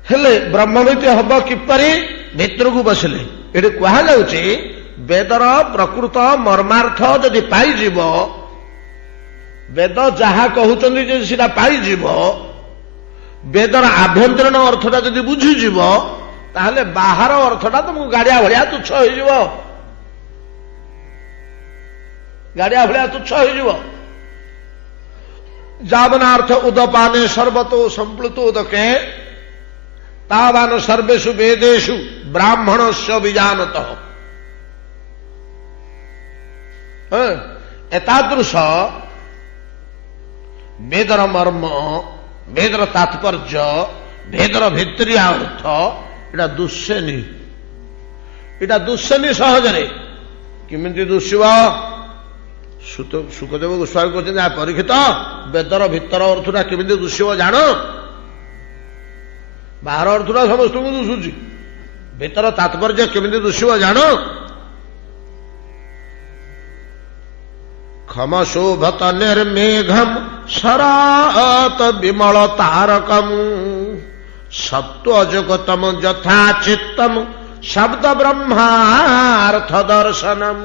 ହେଲେ ବ୍ରହ୍ମବିଦ ହବ କିପରି? ଭିତରକୁ ବସିଲେ। ଏଠି କୁହାଯାଉଛି ବେଦର ପ୍ରକୃତ ମର୍ମାର୍ଥ ଯଦି ପାଇଯିବ, ବେଦ ଯାହା କହୁଛନ୍ତି ଯଦି ସେଟା ପାଇଯିବ, ବେଦର ଆଭ୍ୟନ୍ତରୀଣ ଅର୍ଥଟା ଯଦି ବୁଝିଯିବ, ତାହେଲେ ବାହାର ଅର୍ଥଟା ତମକୁ ଗାଡିଆ ଭଳିଆ ତୁଚ୍ଛ ହେଇଯିବ, ଗାଡିଆ ଭଳିଆ ତୁଚ୍ଛ ହେଇଯିବ। ଯାବନାର୍ଥ ଉଦପାନେ ସର୍ବତୋ ସମ୍ପ୍ଲୁତ ଦକେ ତାବାନ ସର୍ବେଷୁ ବେଦେଷୁ ବ୍ରାହ୍ମଣସ୍ୟ ବିଜାନତଃ। ଏତାଦୃଶ ବେଦର ମର୍ମ, ବେଦର ତାତ୍ପର୍ଯ୍ୟ, ବେଦର ଭିତରିଆ ଅର୍ଥ ଏଟା ଦୁଶ୍ୟନି, ଏଟା ଦୁଶ୍ୟନି ସହଜରେ। କେମିତି ଦୁଷିବ? ସୁଖଦେବ ଗୋସ୍ୱାମୀ କହୁଛନ୍ତି ପରୀକ୍ଷିତ, ବେଦର ଭିତର ଅର୍ଥଟା କେମିତି ଦୁଷିବ ଜାଣ? ବାହାର ଅର୍ଥଟା ସମସ୍ତଙ୍କୁ ଦୁଷୁଛି, ଭିତର ତାତ୍ପର୍ଯ୍ୟ କେମିତି ଦୁଷିବ ଜାଣ? ଖମ ଶୋଭତ ନିର୍ମେଘମ ଶରତ ବିମଳ ତାରକମ ସତ୍ୱଯୋଗତମ ଯଥା ଚିତ୍ତମ ଶବ୍ଦ ବ୍ରହ୍ମାର୍ଥ ଦର୍ଶନମ।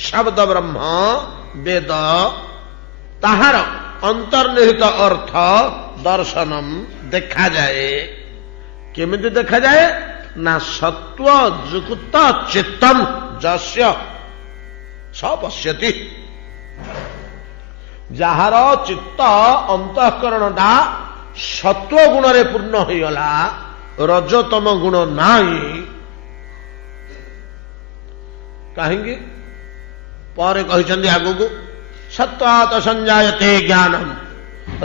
ଶବ୍ଦ ବ୍ରହ୍ମ ବେଦ, ତାହାର ଅନ୍ତର୍ନିହିତ ଅର୍ଥ ଦର୍ଶନମ ଦେଖାଯାଏ। କେମିତି ଦେଖାଯାଏ? ନା ସତ୍ୱଯୁକ୍ତ ଚିତ୍ତମ ଯସ୍ୟ ସ ପଶ୍ୟତି, ଯାହାର ଚିତ୍ତ ଅନ୍ତଃକରଣଟା ସତ୍ୱ ଗୁଣରେ ପୂର୍ଣ୍ଣ ହୋଇଗଲା, ରଜତମ ଗୁଣ ନାହିଁ। କାହିଁକି? ପରେ କହିଛନ୍ତି ଆଗକୁ ସତ୍ୱାତ ସଂଜାୟତେ ଜ୍ଞାନମ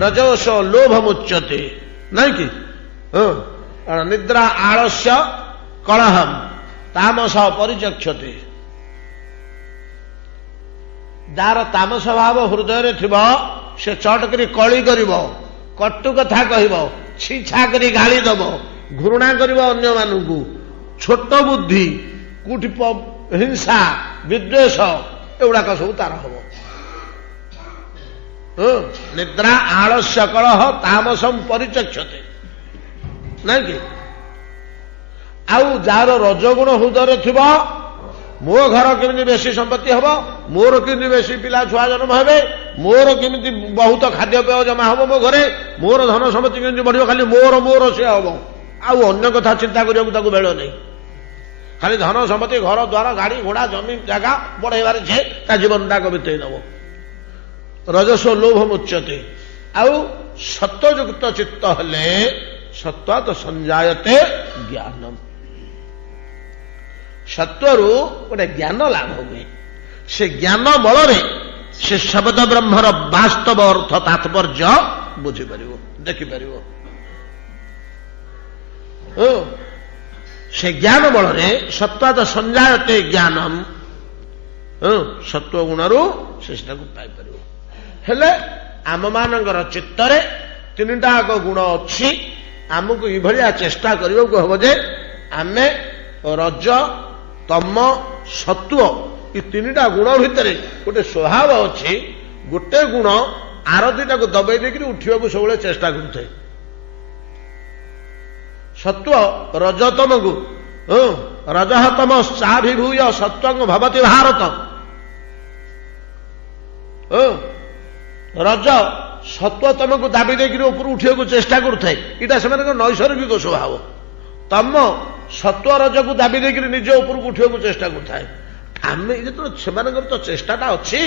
ରଜୋଷ ଲୋଭମୁଚ୍ୟତେ, ନାଇଁ କି? ନିଦ୍ରା ଆଳସ୍ୟ କଳହମ ତାମସ ପରିଚକ୍ଷତେ। ଯାହାର ତାମସ ଭାବ ହୃଦୟରେ ଥିବ, ସେ ଚଟ କରି କଳି କରିବ, କଟୁ କଥା କହିବ, ଛିଛା କରି ଗାଳି ଦବ, ଘୃଣା କରିବ ଅନ୍ୟମାନଙ୍କୁ, ଛୋଟ ବୁଦ୍ଧି, କୋଉଠି ହିଂସା ବିଦ୍ୱେଷ, ଏଗୁଡାକ ସବୁ ତାର ହବ। ନିଦ୍ରା ଆଳସ୍ୟ କଳହ ତାମସମ୍ ପରିଚକ୍ଷତେ, ନାଇଁ କି? ଆଉ ଯାହାର ରଜଗୁଣ ହୃଦୟରେ ଥିବ, ମୋ ଘର କେମିତି ବେଶୀ ସମ୍ପତ୍ତି ହବ, ମୋର କେମିତି ବେଶୀ ପିଲା ଛୁଆ ଜନ୍ମ ହେବେ, ମୋର କେମିତି ବହୁତ ଖାଦ୍ୟପେୟ ଜମା ହବ ମୋ ଘରେ, ମୋର ଧନ ସମ୍ପତ୍ତି କେମିତି ବଢିବ, ଖାଲି ମୋର ମୋର ସେ ହବ। ଆଉ ଅନ୍ୟ କଥା ଚିନ୍ତା କରିବାକୁ ତାକୁ ବେଳ ନାହିଁ। ଖାଲି ଧନ ସମ୍ପତ୍ତି, ଘର ଦ୍ୱାର, ଗାଡ଼ି ଘୋଡ଼ା, ଜମି ଜାଗା ବଢ଼େଇବାରେ ସେ ତା ଜୀବନଟାକ ବିତେଇ ଦେବ। ରଜସ ଲୋଭ ମୁଚ୍ୟତେ। ଆଉ ସତ୍ୱଯୁକ୍ତ ଚିତ୍ତ ହେଲେ ସତ୍ୱାତ୍ ସଞ୍ଜାୟତେ ଜ୍ଞାନମ୍। ସତ୍ୱରୁ ଗୋଟେ ଜ୍ଞାନ ଲାଭ ହୁଏ। ସେ ଜ୍ଞାନ ବଳରେ ସେ ଶବ୍ଦ ବ୍ରହ୍ମର ବାସ୍ତବ ଅର୍ଥ ତାତ୍ପର୍ଯ୍ୟ ବୁଝିପାରିବ, ଦେଖିପାରିବ। ସେ ଜ୍ଞାନ ବଳରେ ସତ୍ୱାତ୍ ସଞ୍ଜାୟତେ ଜ୍ଞାନମ୍, ସତ୍ୱ ଗୁଣରୁ ସେ ସେଟାକୁ ପାଇପାରିବ। ହେଲେ ଆମମାନଙ୍କର ଚିତ୍ତରେ ତିନିଟା ଯାକ ଗୁଣ ଅଛି। ଆମକୁ ଏଭଳିଆ ଚେଷ୍ଟା କରିବାକୁ ହବ ଯେ ଆମେ ରଜ, ତମ, ସତ୍ୱ ଏ ତିନିଟା ଗୁଣ ଭିତରେ ଗୋଟେ ସ୍ୱଭାବ ଅଛି। ଗୋଟେ ଗୁଣ ଆର ଦିଟାକୁ ଦବେଇ ଦେଇକିରି ଉଠିବାକୁ ସବୁବେଳେ ଚେଷ୍ଟା କରୁଥାଏ। ସତ୍ୱ ରଜତମକୁ ରଜତମ ଚାଭିଭୂୟ ସତ୍ୱଂ ଭବତି ଭାରତ। ରଜ ସତ୍ୱତମକୁ ଦାବି ଦେଇକିରି ଉପରୁ ଉଠିବାକୁ ଚେଷ୍ଟା କରୁଥାଏ। ଏଇଟା ସେମାନଙ୍କ ନୈସର୍ଗିକ ସ୍ୱଭାବ। ତମ ସତ୍ୱ ରଜକୁ ଦାବି ଦେଇକିରି ନିଜ ଉପରକୁ ଉଠିବାକୁ ଚେଷ୍ଟା କରୁଥାଏ। ଆମେ ଯେତେବେଳେ ସେମାନଙ୍କର ତ ଚେଷ୍ଟାଟା ଅଛି,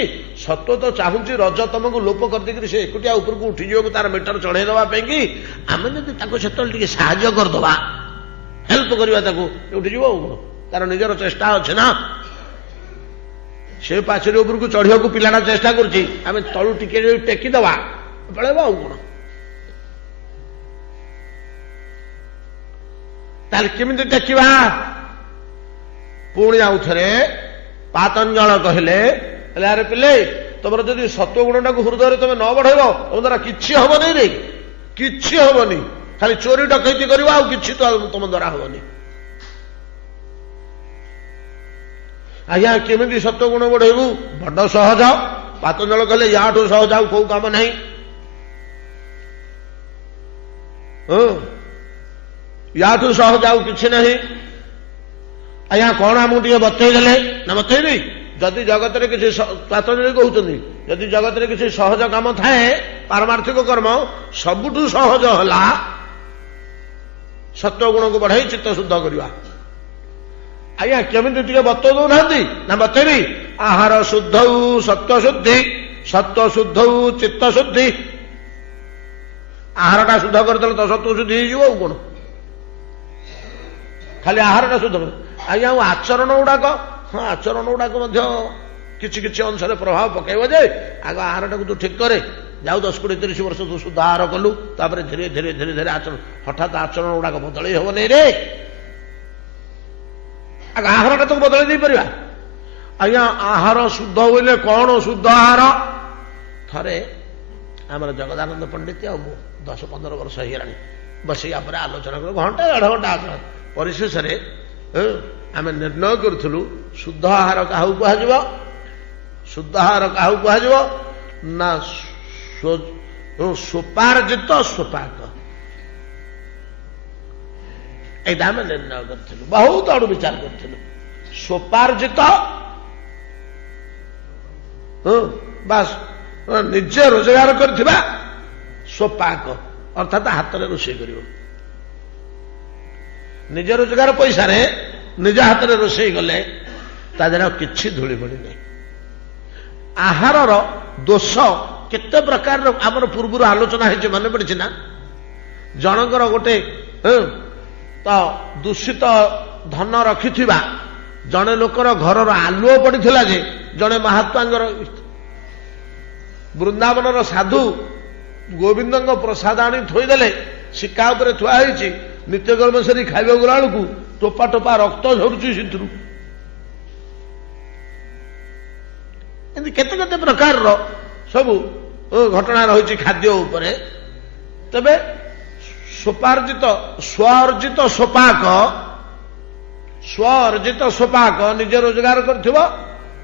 ସତ୍ୱ ତ ଚାହୁଁଛି ରଜ ତମକୁ ଲୋପ କରିଦେଇକିରି ସେ ଏକୁଟିଆ ଉପରକୁ ଉଠିଯିବାକୁ ତାର ମିଟର ଚଢ଼େଇ ଦେବା ପାଇଁ କି, ଆମେ ଯଦି ତାକୁ ସେତେବେଳେ ଟିକେ ସାହାଯ୍ୟ କରିଦେବା, ହେଲ୍ପ କରିବା, ତାକୁ ଉଠିଯିବ ଆଉ କଣ। ତାର ନିଜର ଚେଷ୍ଟା ଅଛି ନା। ସେ ପାଚେରୀ ଉପରକୁ ଚଢ଼ିବାକୁ ପିଲାଟା ଚେଷ୍ଟା କରୁଛି, ଆମେ ତଳୁ ଟିକେ ଟେକିଦେବା, ପଳେଇବ ଆଉ କଣ। ତାହେଲେ କେମିତି ଟେକିବା? ପୁଣି ଆଉ ଥରେ ପାତଞ୍ଜଳ କହିଲେ, ଆରେ ପିଲେ, ତମର ଯଦି ସତ୍ୱ ଗୁଣଟାକୁ ହୃଦୟରେ ତମେ ନ ବଢେଇବ, ତମ ଦ୍ୱାରା କିଛି ହବନି ରେ, କିଛି ହବନି। ଖାଲି ଚୋରି ଡକୈତି କରିବ, ଆଉ କିଛି ତ ତମ ଦ୍ୱାରା ହବନି। ଆଜ୍ଞା କେମିତି ସତ୍ୱ ଗୁଣ ବଢେଇବୁ? ବଡ ସହଜ। ପାତଞ୍ଜଳ କହିଲେ ୟାଠୁ ସହଜ ଆଉ କୋଉ କାମ ନାହିଁ। ୟାଠୁ ସହଜ ଆଉ କିଛି ନାହିଁ। ଆଜ୍ଞା କଣ ଆମକୁ ଟିକେ ବତେଇ ଦେଲେ? ନା ବତେଇବି। ଯଦି ଜଗତରେ କିଛି, ପାତଞ୍ଜଳି କହୁଛନ୍ତି, ଯଦି ଜଗତରେ କିଛି ସହଜ କାମ ଥାଏ, ପାରମାର୍ଥିକ କର୍ମ, ସବୁଠୁ ସହଜ ହେଲା ସତ୍ୱ ଗୁଣକୁ ବଢାଇ ଚିତ୍ତ ଶୁଦ୍ଧ କରିବା। ଆଜ୍ଞା କେମିତି ଟିକେ ବତେଇ ଦଉନାହାନ୍ତି? ନା ବତେଇବି। ଆହାର ଶୁଦ୍ଧ ସତ୍ୱ ଶୁଦ୍ଧି, ସତ୍ୱ ଶୁଦ୍ଧ ଚିତ୍ତ ଶୁଦ୍ଧି। ଆହାରଟା ଶୁଦ୍ଧ କରିଦେଲେ ତ ସତ୍ୱ ଶୁଦ୍ଧି ହେଇଯିବ ଆଉ କଣ। ଖାଲି ଆହାରଟା ଶୁଦ୍ଧ କର। ଆଜ୍ଞା ଆଉ ଆଚରଣ ଗୁଡାକ, ହଁ ଆଚରଣ ଗୁଡାକ ମଧ୍ୟ କିଛି କିଛି ଅଂଶରେ ପ୍ରଭାବ ପକେଇବ ଯେ, ଆଗ ଆହାରଟାକୁ ତୁ ଠିକ କରେ। ଯାଉ 10, 20, 30 ବର୍ଷ ତୁ ଶୁଦ୍ଧ ଆହାର କଲୁ, ତାପରେ ଧୀରେ ଧୀରେ ଧୀରେ ଧୀରେ ଆଚରଣ, ହଠାତ୍ ଆଚରଣ ଗୁଡାକ ବଦଳେଇ ହବନି ରେ। ଆଗ ଆହାରଟା ତାକୁ ବଦଳେଇ ଦେଇପାରିବା। ଆଜ୍ଞା ଆହାର ଶୁଦ୍ଧ ବୋଇଲେ କଣ ଶୁଦ୍ଧ ଆହାର? ଥରେ ଆମର ଜଗଦାନନ୍ଦ ପଣ୍ଡିତ ଆଉ ମୁଁ 10-15 ବର୍ଷ ହେଇଗଲାଣି ବସିବା ପରେ ଆଲୋଚନା କରୁ, ଘଣ୍ଟେ 1.5 ଘଣ୍ଟା ଆଲୋଚନା। ପରିଶେଷରେ ଆମେ ନିର୍ଣ୍ଣୟ କରୁଥିଲୁ ଶୁଦ୍ଧ ଆହାର କାହାକୁ କୁହାଯିବ? ଶୁଦ୍ଧ ଆହାର କାହାକୁ କୁହାଯିବ? ନା ସ୍ୱପାର୍ଜିତ ସ୍ୱପାକ। ଏଇଟା ଆମେ ନିର୍ଣ୍ଣୟ କରିଥିଲୁ, ବହୁତ ଆଡୁ ବିଚାର କରିଥିଲୁ। ସ୍ୱପାର୍ଜିତ ବାସ୍ ନିଜେ ରୋଜଗାର କରିଥିବା ସ୍ୱପାକ, ଅର୍ଥାତ ହାତରେ ରୋଷେଇ କରିବ। ନିଜ ରୋଜଗାର ପଇସାରେ ନିଜ ହାତରେ ରୋଷେଇ କଲେ ତା ଦେହରେ କିଛି ଧୂଳି ଭଳି ନାହିଁ। ଆହାରର ଦୋଷ କେତେ ପ୍ରକାରର ଆମର ପୂର୍ବରୁ ଆଲୋଚନା ହେଇଛି, ମନେ ପଡିଛି ନା? ଜଣଙ୍କର ଗୋଟେ ତ ଦୂଷିତ ଧନ ରଖିଥିବା ଜଣେ ଲୋକର ଘରର ଆଲୁଅ ପଡିଥିଲା ଯେ, ଜଣେ ମହାତ୍ମାଙ୍କର ବୃନ୍ଦାବନର ସାଧୁ ଗୋବିନ୍ଦଙ୍କ ପ୍ରସାଦ ଆଣି ଥୋଇଦେଲେ, ଶିକା ଉପରେ ଥୁଆ ହେଇଛି। ନିତ୍ୟକର୍ମ ସାରି ଖାଇବାକୁ ଗଲା ବେଳକୁ ଟୋପା ଟୋପା ରକ୍ତ ଝରୁଛି ସେଥିରୁ। ଏମିତି କେତେ କେତେ ପ୍ରକାରର ସବୁ ଘଟଣା ରହିଛି ଖାଦ୍ୟ ଉପରେ। ତେବେ ସ୍ୱପାର୍ଜିତ ସ୍ୱଅର୍ଜିତ ସ୍ୱପାକ, ସ୍ୱଅର୍ଜିତ ସ୍ୱପାକ ନିଜେ ରୋଜଗାର କରିଥିବ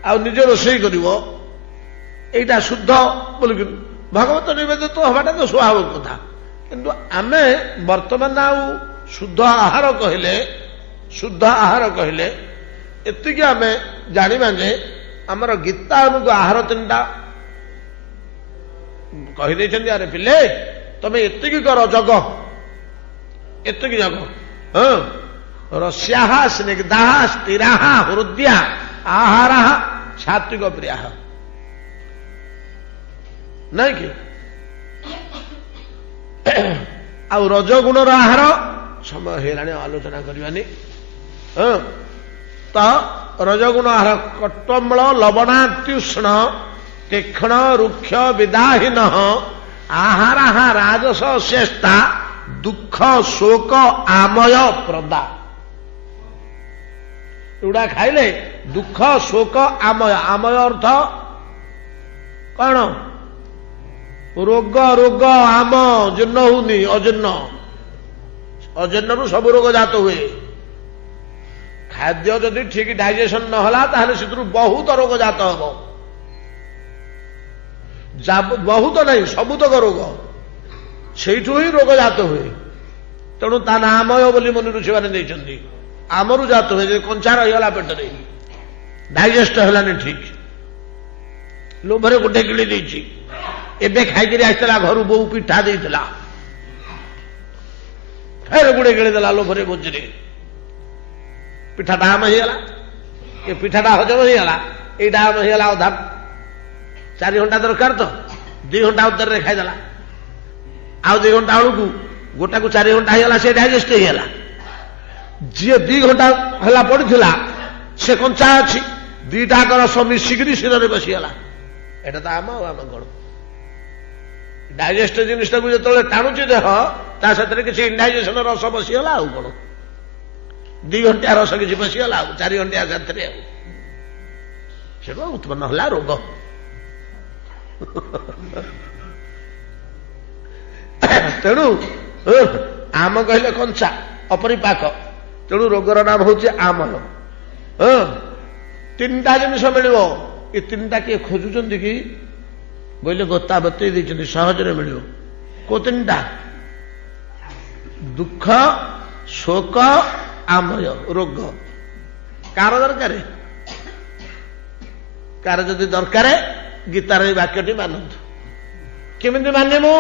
ଆଉ ନିଜେ ରୋଷେଇ କରିବ, ଏଇଟା ଶୁଦ୍ଧ ବୋଲିକି ଭଗବତ ନିବେଦିତ ହବାଟା ତ ସ୍ୱାଭାବିକ କଥା। କିନ୍ତୁ ଆମେ ବର୍ତ୍ତମାନ ଆଉ ଶୁଦ୍ଧ ଆହାର କହିଲେ, ଶୁଦ୍ଧ ଆହାର କହିଲେ ଏତିକି ଆମେ ଜାଣିବା ଯେ ଆମର ଗୀତା ଆମକୁ ଆହାର 3ଟା କହିଦେଇଛନ୍ତି। ଆରେ ପିଲେ ତମେ ଏତିକି କର, ଜଗ ଏତିକି ଯାକ। ହଁ, ରସ୍ୟାଃ ସ୍ନିଗ୍ଧାଃ ସ୍ଥିରାଃ ହୃଦ୍ୟା ଆହାରାଃ ସାତ୍ୱିକ ପ୍ରିୟାଃ, ନାଇଁ କି? ଆଉ ରଜଗୁଣର ଆହାର ସମୟ ହେଇଗଲାଣି, ଆଲୋଚନା କରିବାନି। ତ ରଜଗୁଣ ଆହାର କଟ୍ଟମ୍ଳ ଲବଣାତ୍ୟୁଷ୍ଣ ତୀକ୍ଷ୍ଣ ରୁକ୍ଷ ବିଦାହୀନ ଆହାରାଃ ରାଜସ ଶ୍ରେଷ୍ଠା ଦୁଃଖ ଶୋକ ଆମୟ ପ୍ରଦା। ଏଗୁଡା ଖାଇଲେ ଦୁଃଖ ଶୋକ ଆମୟ, ଆମୟ ଅର୍ଥ କଣ? ରୋଗ, ରୋଗ ଆମ ଜୀର୍ଣ୍ଣ ହଉନି, ଅଜୀର୍ଣ୍ଣ, ଅଜୀର୍ଣ୍ଣରୁ ସବୁ ରୋଗ ଜାତ ହୁଏ। ଖାଦ୍ୟ ଯଦି ଠିକ ଡାଇଜେସନ ନହେଲା ତାହେଲେ ସେଥିରୁ ବହୁତ ରୋଗ ଜାତ ହବ। ବହୁତ ନାହିଁ, ସବୁତକ ରୋଗ ସେଇଠୁ ହିଁ ରୋଗ ଜାତ ହୁଏ। ତେଣୁ ତା ନାଁ ଆମୟ ବୋଲି ମନି ଋଷିମାନେ ଦେଇଛନ୍ତି। ଆମରୁ ଜାତ ହୁଏ, ଯେ କଞ୍ଚା ରହିଗଲା ପେଟରେ, ଡାଇଜେଷ୍ଟ ହେଲାନି ଠିକ, ଲୋଭରେ ଗୋଟେ ଗିଳି ଦେଇଛି। ଏବେ ଖାଇକିରି ଆସିଥିଲା ଘରୁ, ବୋଉ ପିଠା ଦେଇଥିଲା, ଫେର ଗୁଡେ ଗିଳିଦେଲା ଲୋଭରେ ଭୋଜିରେ, ପିଠାଟା ଆମ ହେଇଗଲା। ଏ ପିଠାଟା ହଜମ ହେଇଗଲା, ଏଇଟା ଆମ ହେଇଗଲା ଅଧା। 4 ଘଣ୍ଟା ଦରକାର ତ 2 ଘଣ୍ଟା ଉତ୍ତରରେ ଖାଇଦେଲା। ଆଉ 2 ଘଣ୍ଟା ବେଳକୁ ଗୋଟାକୁ 4 ଘଣ୍ଟା ହେଇଗଲା, ସେ ଡାଇଜେଷ୍ଟ ହେଇଗଲା। ଯିଏ 2 ଘଣ୍ଟା ହେଲା ପଡିଥିଲା ସେ କଞ୍ଚା ଅଛି, ଦିଟାକ ରସ ମିଶିକିରି ଶିରରେ ବସିଗଲା। ଏଇଟା ତ ଆମ ଆଉ ଆମ କଣ? ଡାଇଜେଷ୍ଟ ଜିନିଷଟାକୁ ଯେତେବେଳେ ଟାଣୁଛି ଦେହ, ତା ସେଥିରେ କିଛି ଇନଡାଇଜେସନ ରସ ବସିଗଲା ଆଉ କଣ? 2 ଘଣ୍ଟିଆ ରସ କିଛି ବସିଗଲା, ଆଉ 4 ଘଣ୍ଟିଆ ସେଥିରେ, ଆଉ ସେଠୁ ଉତ୍ପନ୍ନ ହେଲା ରୋଗ। ତେଣୁ ଆମ କହିଲେ କଞ୍ଚା, ଅପରିପାକ, ତେଣୁ ରୋଗର ନାମ ହଉଛି ଆମୟ। 3ଟା ଜିନିଷ ମିଳିବ। ଏ 3ଟା କିଏ ଖୋଜୁଛନ୍ତି କି? ବୋଇଲେ ଗୋତା ବତେଇ ଦେଇଛନ୍ତି, ସହଜରେ ମିଳିବ। କୋଉ 3ଟା? ଦୁଃଖ ଶୋକ ଆମୟ, ରୋଗ। କାର ଦରକାର? କାର ଯଦି ଦରକାର, ଗୀତାର ଏଇ ବାକ୍ୟଟି ମାନନ୍ତୁ। କେମିତି ମାନିବୁ?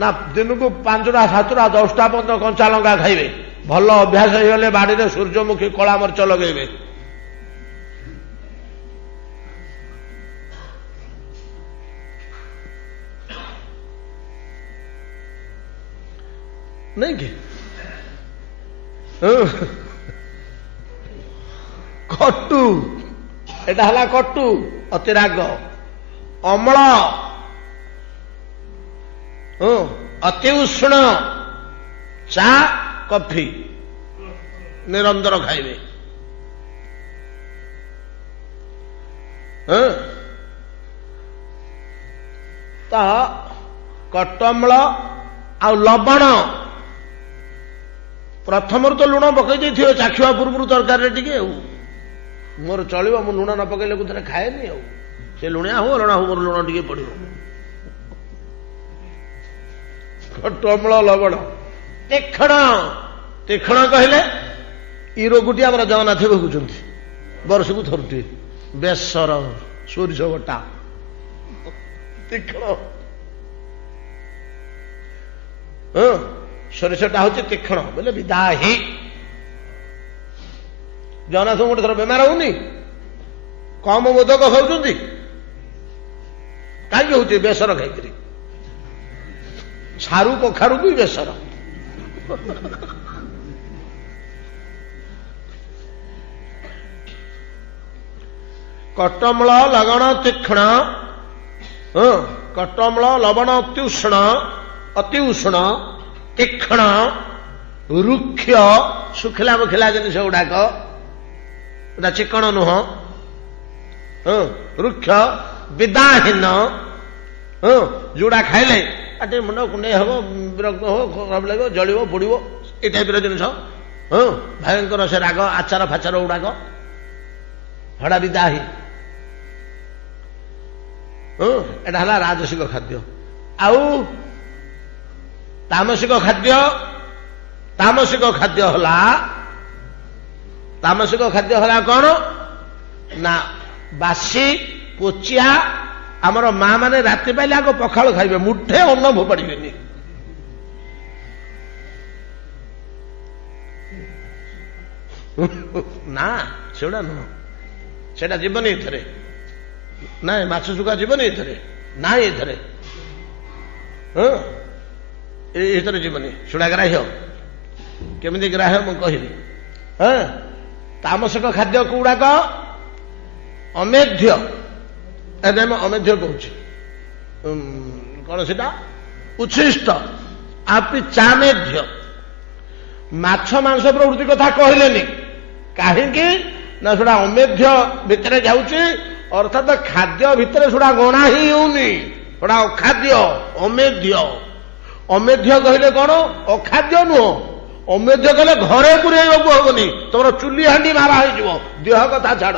ନା ଦିନକୁ 5ଟା 7ଟା 10ଟା ପର୍ଯ୍ୟନ୍ତ କଞ୍ଚା ଲଙ୍କା ଖାଇବେ। ଭଲ ଅଭ୍ୟାସ ହେଇଗଲେ ବାଡିରେ ସୂର୍ଯ୍ୟମୁଖୀ କଳା ମରିଚ ଲଗେଇବେ। ନାଇଁ କି? କଟୁ, ଏଟା ହେଲା କଟୁ, ଅତି ରାଗ। ଅମ୍ଳ, ଅତି ଉଷ୍ଣ, ଚା କଫି ନିରନ୍ତର ଖାଇବେ। ତ କଟମ୍ଳ ଆଉ ଲବଣ, ପ୍ରଥମରୁ ତ ଲୁଣ ପକେଇ ଦେଇଥିବ ଚାଖିବା ପୂର୍ବରୁ ତରକାରୀରେ ଟିକେ, ଆଉ ମୋର ଚଳିବ, ମୁଁ ଲୁଣ ନ ପକେଇଲେ କୋଉଥିରେ ଖାଏନି। ଆଉ ସେ ଲୁଣିଆ ହଉ ଅଲଣା ହଉ, ମୋର ଲୁଣ ଟିକେ ପଡିବ। କଟମ୍ଳ ଲବଣ। ତୀକ୍ଷ୍ଣ, ତୀକ୍ଷ୍ଣ କହିଲେ ଇ ରୋଗଟି ଆମର ଜଗନ୍ନାଥ ଭୋଗୁଛନ୍ତି ବର୍ଷକୁ ଥରୁଟିଏ। ବେସର, ସୋରିଷ ବଟା, ତୀକ୍ଷ୍ଣ। ସୋରିଷଟା ହଉଛି ତୀକ୍ଷ୍ଣ ବୋଲେ ବିଦାହୀ। ଜଗନ୍ନାଥ ଗୋଟେ ଥର ବେମାର ହଉନି, କମ ମୋଦକ ଖାଉଛନ୍ତି, କାହିଁକି ହଉଛି? ବେସର ଖାଇକିରି। ସାରୁ କଖାରୁ ବି ବେସର। କଟମ୍ଳ ଲବଣ ତୀକ୍ଷ୍ଣ, କଟମ୍ଳ ଲବଣ ଅତି ଉଷ୍ଣ, ଅତି ଉଷ୍ଣ, ତୀକ୍ଷ୍ଣ, ରୁକ୍ଷ, ଶୁଖିଲା ମୁଖିଲା ଜିନିଷ ଗୁଡାକ, ଏଟା ଚିକଣ ନୁହଁ। ରୁକ୍ଷ, ବିଦାହୀନ, ଯୋଉଟା ଖାଇଲେ ଆଟେ ମୁଣ୍ଡ କୁଣ୍ଡେଇ ହବ, ବିରକ୍ତ ହବ, ଖରାପ ଲାଗିବ, ଜଳିବ, ପୋଡିବ, ଏଇ ଟାଇପର ଜିନିଷ। ଭୟଙ୍କର ସେ ରାଗ, ଆଚାର ଫାଚାର ଗୁଡାକ, ହଡ଼ା ବିଦାହୀ। ଏଟା ହେଲା ରାଜସିକ ଖାଦ୍ୟ। ଆଉ ତାମସିକ ଖାଦ୍ୟ, ତାମସିକ ଖାଦ୍ୟ ହେଲା, ତାମସିକ ଖାଦ୍ୟ ହେଲା କଣ? ନା ବାସି ପୋଚିଆ। ଆମର ମା ମାନେ ରାତି ପାଇଲେ ଆଗ ପଖାଳ ଖାଇବେ, ମୁଠେ ଅନ୍ନ ଫୋପାଡ଼ିବେନି। ନା ସେଗୁଡ଼ା ନୁହଁ, ସେଟା ଯିବନି ଏଥିରେ। ନାଇଁ ମାଛ ଶୁଖା ଯିବନି ଏଥିରେ, ନାଇଁ ଏଥିରେ, ହଁ ଏଥିରେ ଯିବନି। ସେଟା ଗ୍ରାହ୍ୟ। କେମିତି ଗ୍ରାହ୍ୟ ମୁଁ କହିବି। ହଁ ତାମସିକ ଖାଦ୍ୟ କୋଉଗୁଡାକ? ଅମେଧ୍ୟ। ଏବେ ମୁଁ ଅମେଧ୍ୟ କହୁଛି, କଣ ସେଟା? ଉଚ୍ଛିଷ୍ଟ। ଆପି ଚାମେଧ୍ୟ। ମାଛ ମାଂସ ପ୍ରଭୃତି କଥା କହିଲେନି। କାହିଁକି ନା ସେଟା ଅମେଧ୍ୟ ଭିତରେ ଯାଉଛି, ଅର୍ଥାତ ଖାଦ୍ୟ ଭିତରେ ସେଟା ଗଣା ହିଁ ହେଉନି, ସେଟା ଅଖାଦ୍ୟ, ଅମେଧ୍ୟ। ଅମେଧ୍ୟ କହିଲେ କଣ? ଅଖାଦ୍ୟ ନୁହଁ। ଅମେଧ୍ୟ କହିଲେ ଘରେ ପୁରେଇବାକୁ ହବନି, ତମର ଚୁଲି ହାଣ୍ଡି ମାରା ହେଇଯିବ। ଦେହ କଥା ଛାଡ,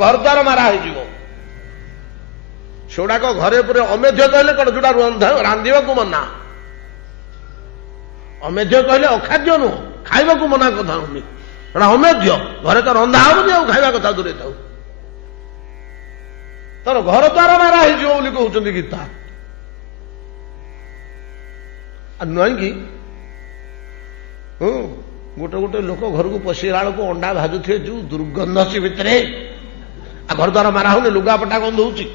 ଘର ଦ୍ୱାର ମାରା ହେଇଯିବ। ସେଗୁଡାକ ଘରେ ପୁରେ। ଅମେଧ୍ୟ କହିଲେ କଣ? ଯୋଉଟା ରାନ୍ଧିବାକୁ ମନା। ଅମେଧ୍ୟ କହିଲେ ଅଖାଦ୍ୟ ନୁହଁ, ଖାଇବାକୁ ମନା କଥା ହଉନି, ସେଟା ଅମେଧ୍ୟ। ଘରେ ତ ରନ୍ଧା ହବନି, ଆଉ ଖାଇବା କଥା ଦୂରେ ଥାଉ। ତର ଘର ଦ୍ୱାର ମାରା ହେଇଯିବ ବୋଲି କହୁଛନ୍ତି ଗୀତା। ନୁହେଁ କି? ଗୋଟେ ଗୋଟେ ଲୋକ ଘରକୁ ପଶିଲା ବେଳକୁ ଅଣ୍ଡା ଭାଜୁଥିବେ, ଯୋଉ ଦୁର୍ଗନ୍ଧ ଅଛି ଭିତରେ। ଆଉ ଘର ଦ୍ୱାର ମାରା ହଉନି, ଲୁଗାପଟା ଗନ୍ଧ ହଉଛି।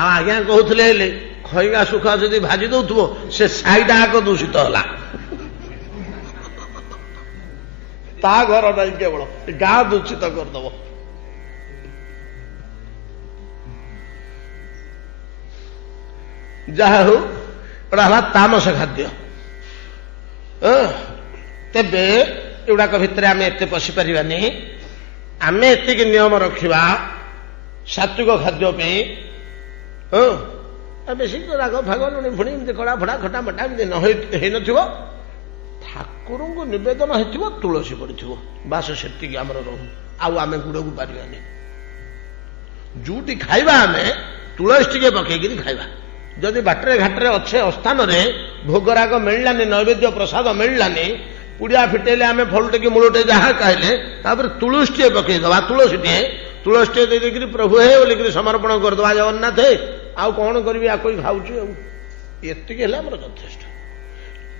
ଆଉ ଆଜ୍ଞା କହୁଥିଲେ ହେଲେ ଖଇଗା ଶୁଖା ଯଦି ଭାଜି ଦଉଥିବ, ସେ ସାଇଟା ଆଗ ଦୂଷିତ ହେଲା। ତା ଘର ନାହିଁ, କେବଳ ଗାଁ ଦୂଷିତ କରିଦବ। ଯାହା ହଉ, ଏଟା ହେଲା ତାମସ ଖାଦ୍ୟ। ତେବେ ଏଗୁଡାକ ଭିତରେ ଆମେ ଏତେ ପଶିପାରିବାନି। ଆମେ ଏତିକି ନିୟମ ରଖିବା ସାତ୍ବିକ ଖାଦ୍ୟ ପାଇଁ। ବେଶୀ ରାଗ ଫାଗ ଲୁଣି ଫୁଣି ଏମିତି କଡ଼ା ଫଡ଼ା ଖଟା ମଟା ଏମିତି ହେଇନଥିବ। ଠାକୁରଙ୍କୁ ନିବେଦନ ହେଇଥିବ, ତୁଳସୀ ପଡ଼ିଥିବ, ବାସ ସେତିକି ଆମର ରହୁ। ଆଉ ଆମେ ଗୁଡ଼କୁ ପାରିବାନି। ଯୋଉଠି ଖାଇବା ଆମେ ତୁଳସୀ ଟିକେ ପକେଇକିରି ଖାଇବା। ଯଦି ବାଟରେ ଘାଟରେ ଅଛେ ଅସ୍ଥାନରେ ଭୋଗରାଗ ମିଳିଲାନି, ନୈବେଦ୍ୟ ପ୍ରସାଦ ମିଳିଲାନି, ପୁଡ଼ିଆ ଫିଟେଇଲେ ଆମେ ଫଳଟେ କି ମୂଳଟେ ଯାହା ଖାଇଲେ, ତାପରେ ତୁଳସୀଟିଏ ପକେଇଦବା। ତୁଳସୀଟିଏ ଦେଇଦେଇକିରି ପ୍ରଭୁ ହେ ବୋଲିକିରି ସମର୍ପଣ କରିଦେବା। ଜଗନ୍ନାଥ ଆଉ କଣ କରିବି, ଆକୁ ଖାଉଛି, ଆଉ ଏତିକି ହେଲେ ଆମର ଯଥେଷ୍ଟ।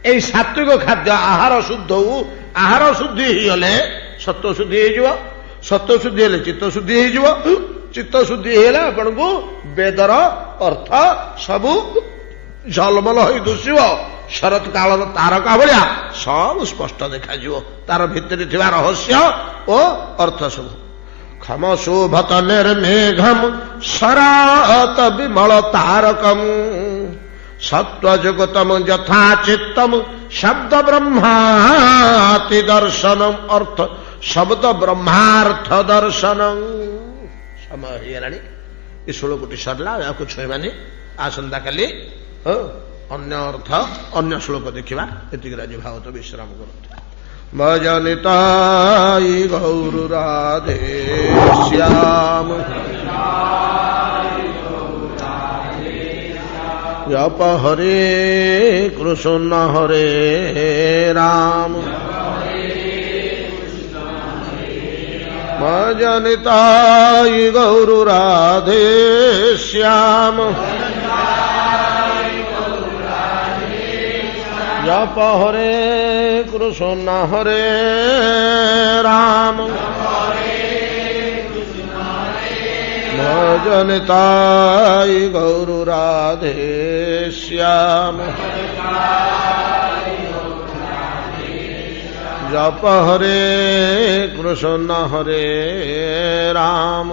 ଏଇ ସାତ୍ବିକ ଖାଦ୍ୟ ଆହାର ଶୁଦ୍ଧ ହଉ। ଆହାର ଶୁଦ୍ଧି ହେଇଗଲେ ସତ୍ତ୍ୱ ଶୁଦ୍ଧି ହେଇଯିବ। ସତ୍ତ୍ୱ ଶୁଦ୍ଧି ହେଲେ ଚିତ୍ତ ଶୁଦ୍ଧି ହେଇଯିବ। ଚିତ୍ତ ଶୁଦ୍ଧି ହେଇଗଲେ ଆପଣଙ୍କୁ ବେଦର ଅର୍ଥ ସବୁ ଝଲମଲ ହୋଇ ଦୁଷିବ। ଶରତ କାଳର ତାରକା ଭଳିଆ ସବୁ ସ୍ପଷ୍ଟ ଦେଖାଯିବ, ତାର ଭିତରେ ଥିବା ରହସ୍ୟ ଓ ଅର୍ଥ ସବୁ। ଖମ ଶୋଭତ ନିର୍ମେଘମ ଶରତ ବିମଳ ତାରକମ୍ ସତ୍ୱଯୁଗତମ ଯଥା ଚିତ୍ତମ ଶବ୍ଦ ବ୍ରହ୍ମାତି ଦର୍ଶନମ। ଅର୍ଥ ଶବ୍ଦ ବ୍ରହ୍ମାର୍ଥ ଦର୍ଶନମ। ସମୟ ହେଇଗଲାଣି, ଏ 16 ସରିଲା, ଏହାକୁ ଛୁଇଁବାନି। ଆସନ୍ତାକାଲି ଅନ୍ୟ ଅର୍ଥ, ଅନ୍ୟ ଶ୍ଲୋକ ଦେଖିବା। ଏତିକି ରାଜି ଭାଗବତ ବିଶ୍ରାମ କରନ୍ତୁ। ଭଜନିତାଇ ଗୌର ରାଧେ ଶ୍ୟାମ ଜପ ହରେ କୃଷ୍ଣ ହରେ ରାମ ভজনিতাই গৌর রাধে শ্যাম জপ হরে কৃষ্ণ হরে রাম ভজনিতাই গৌর রাধে শ্যাম জপ হরে কৃষ্ণ হরে রাম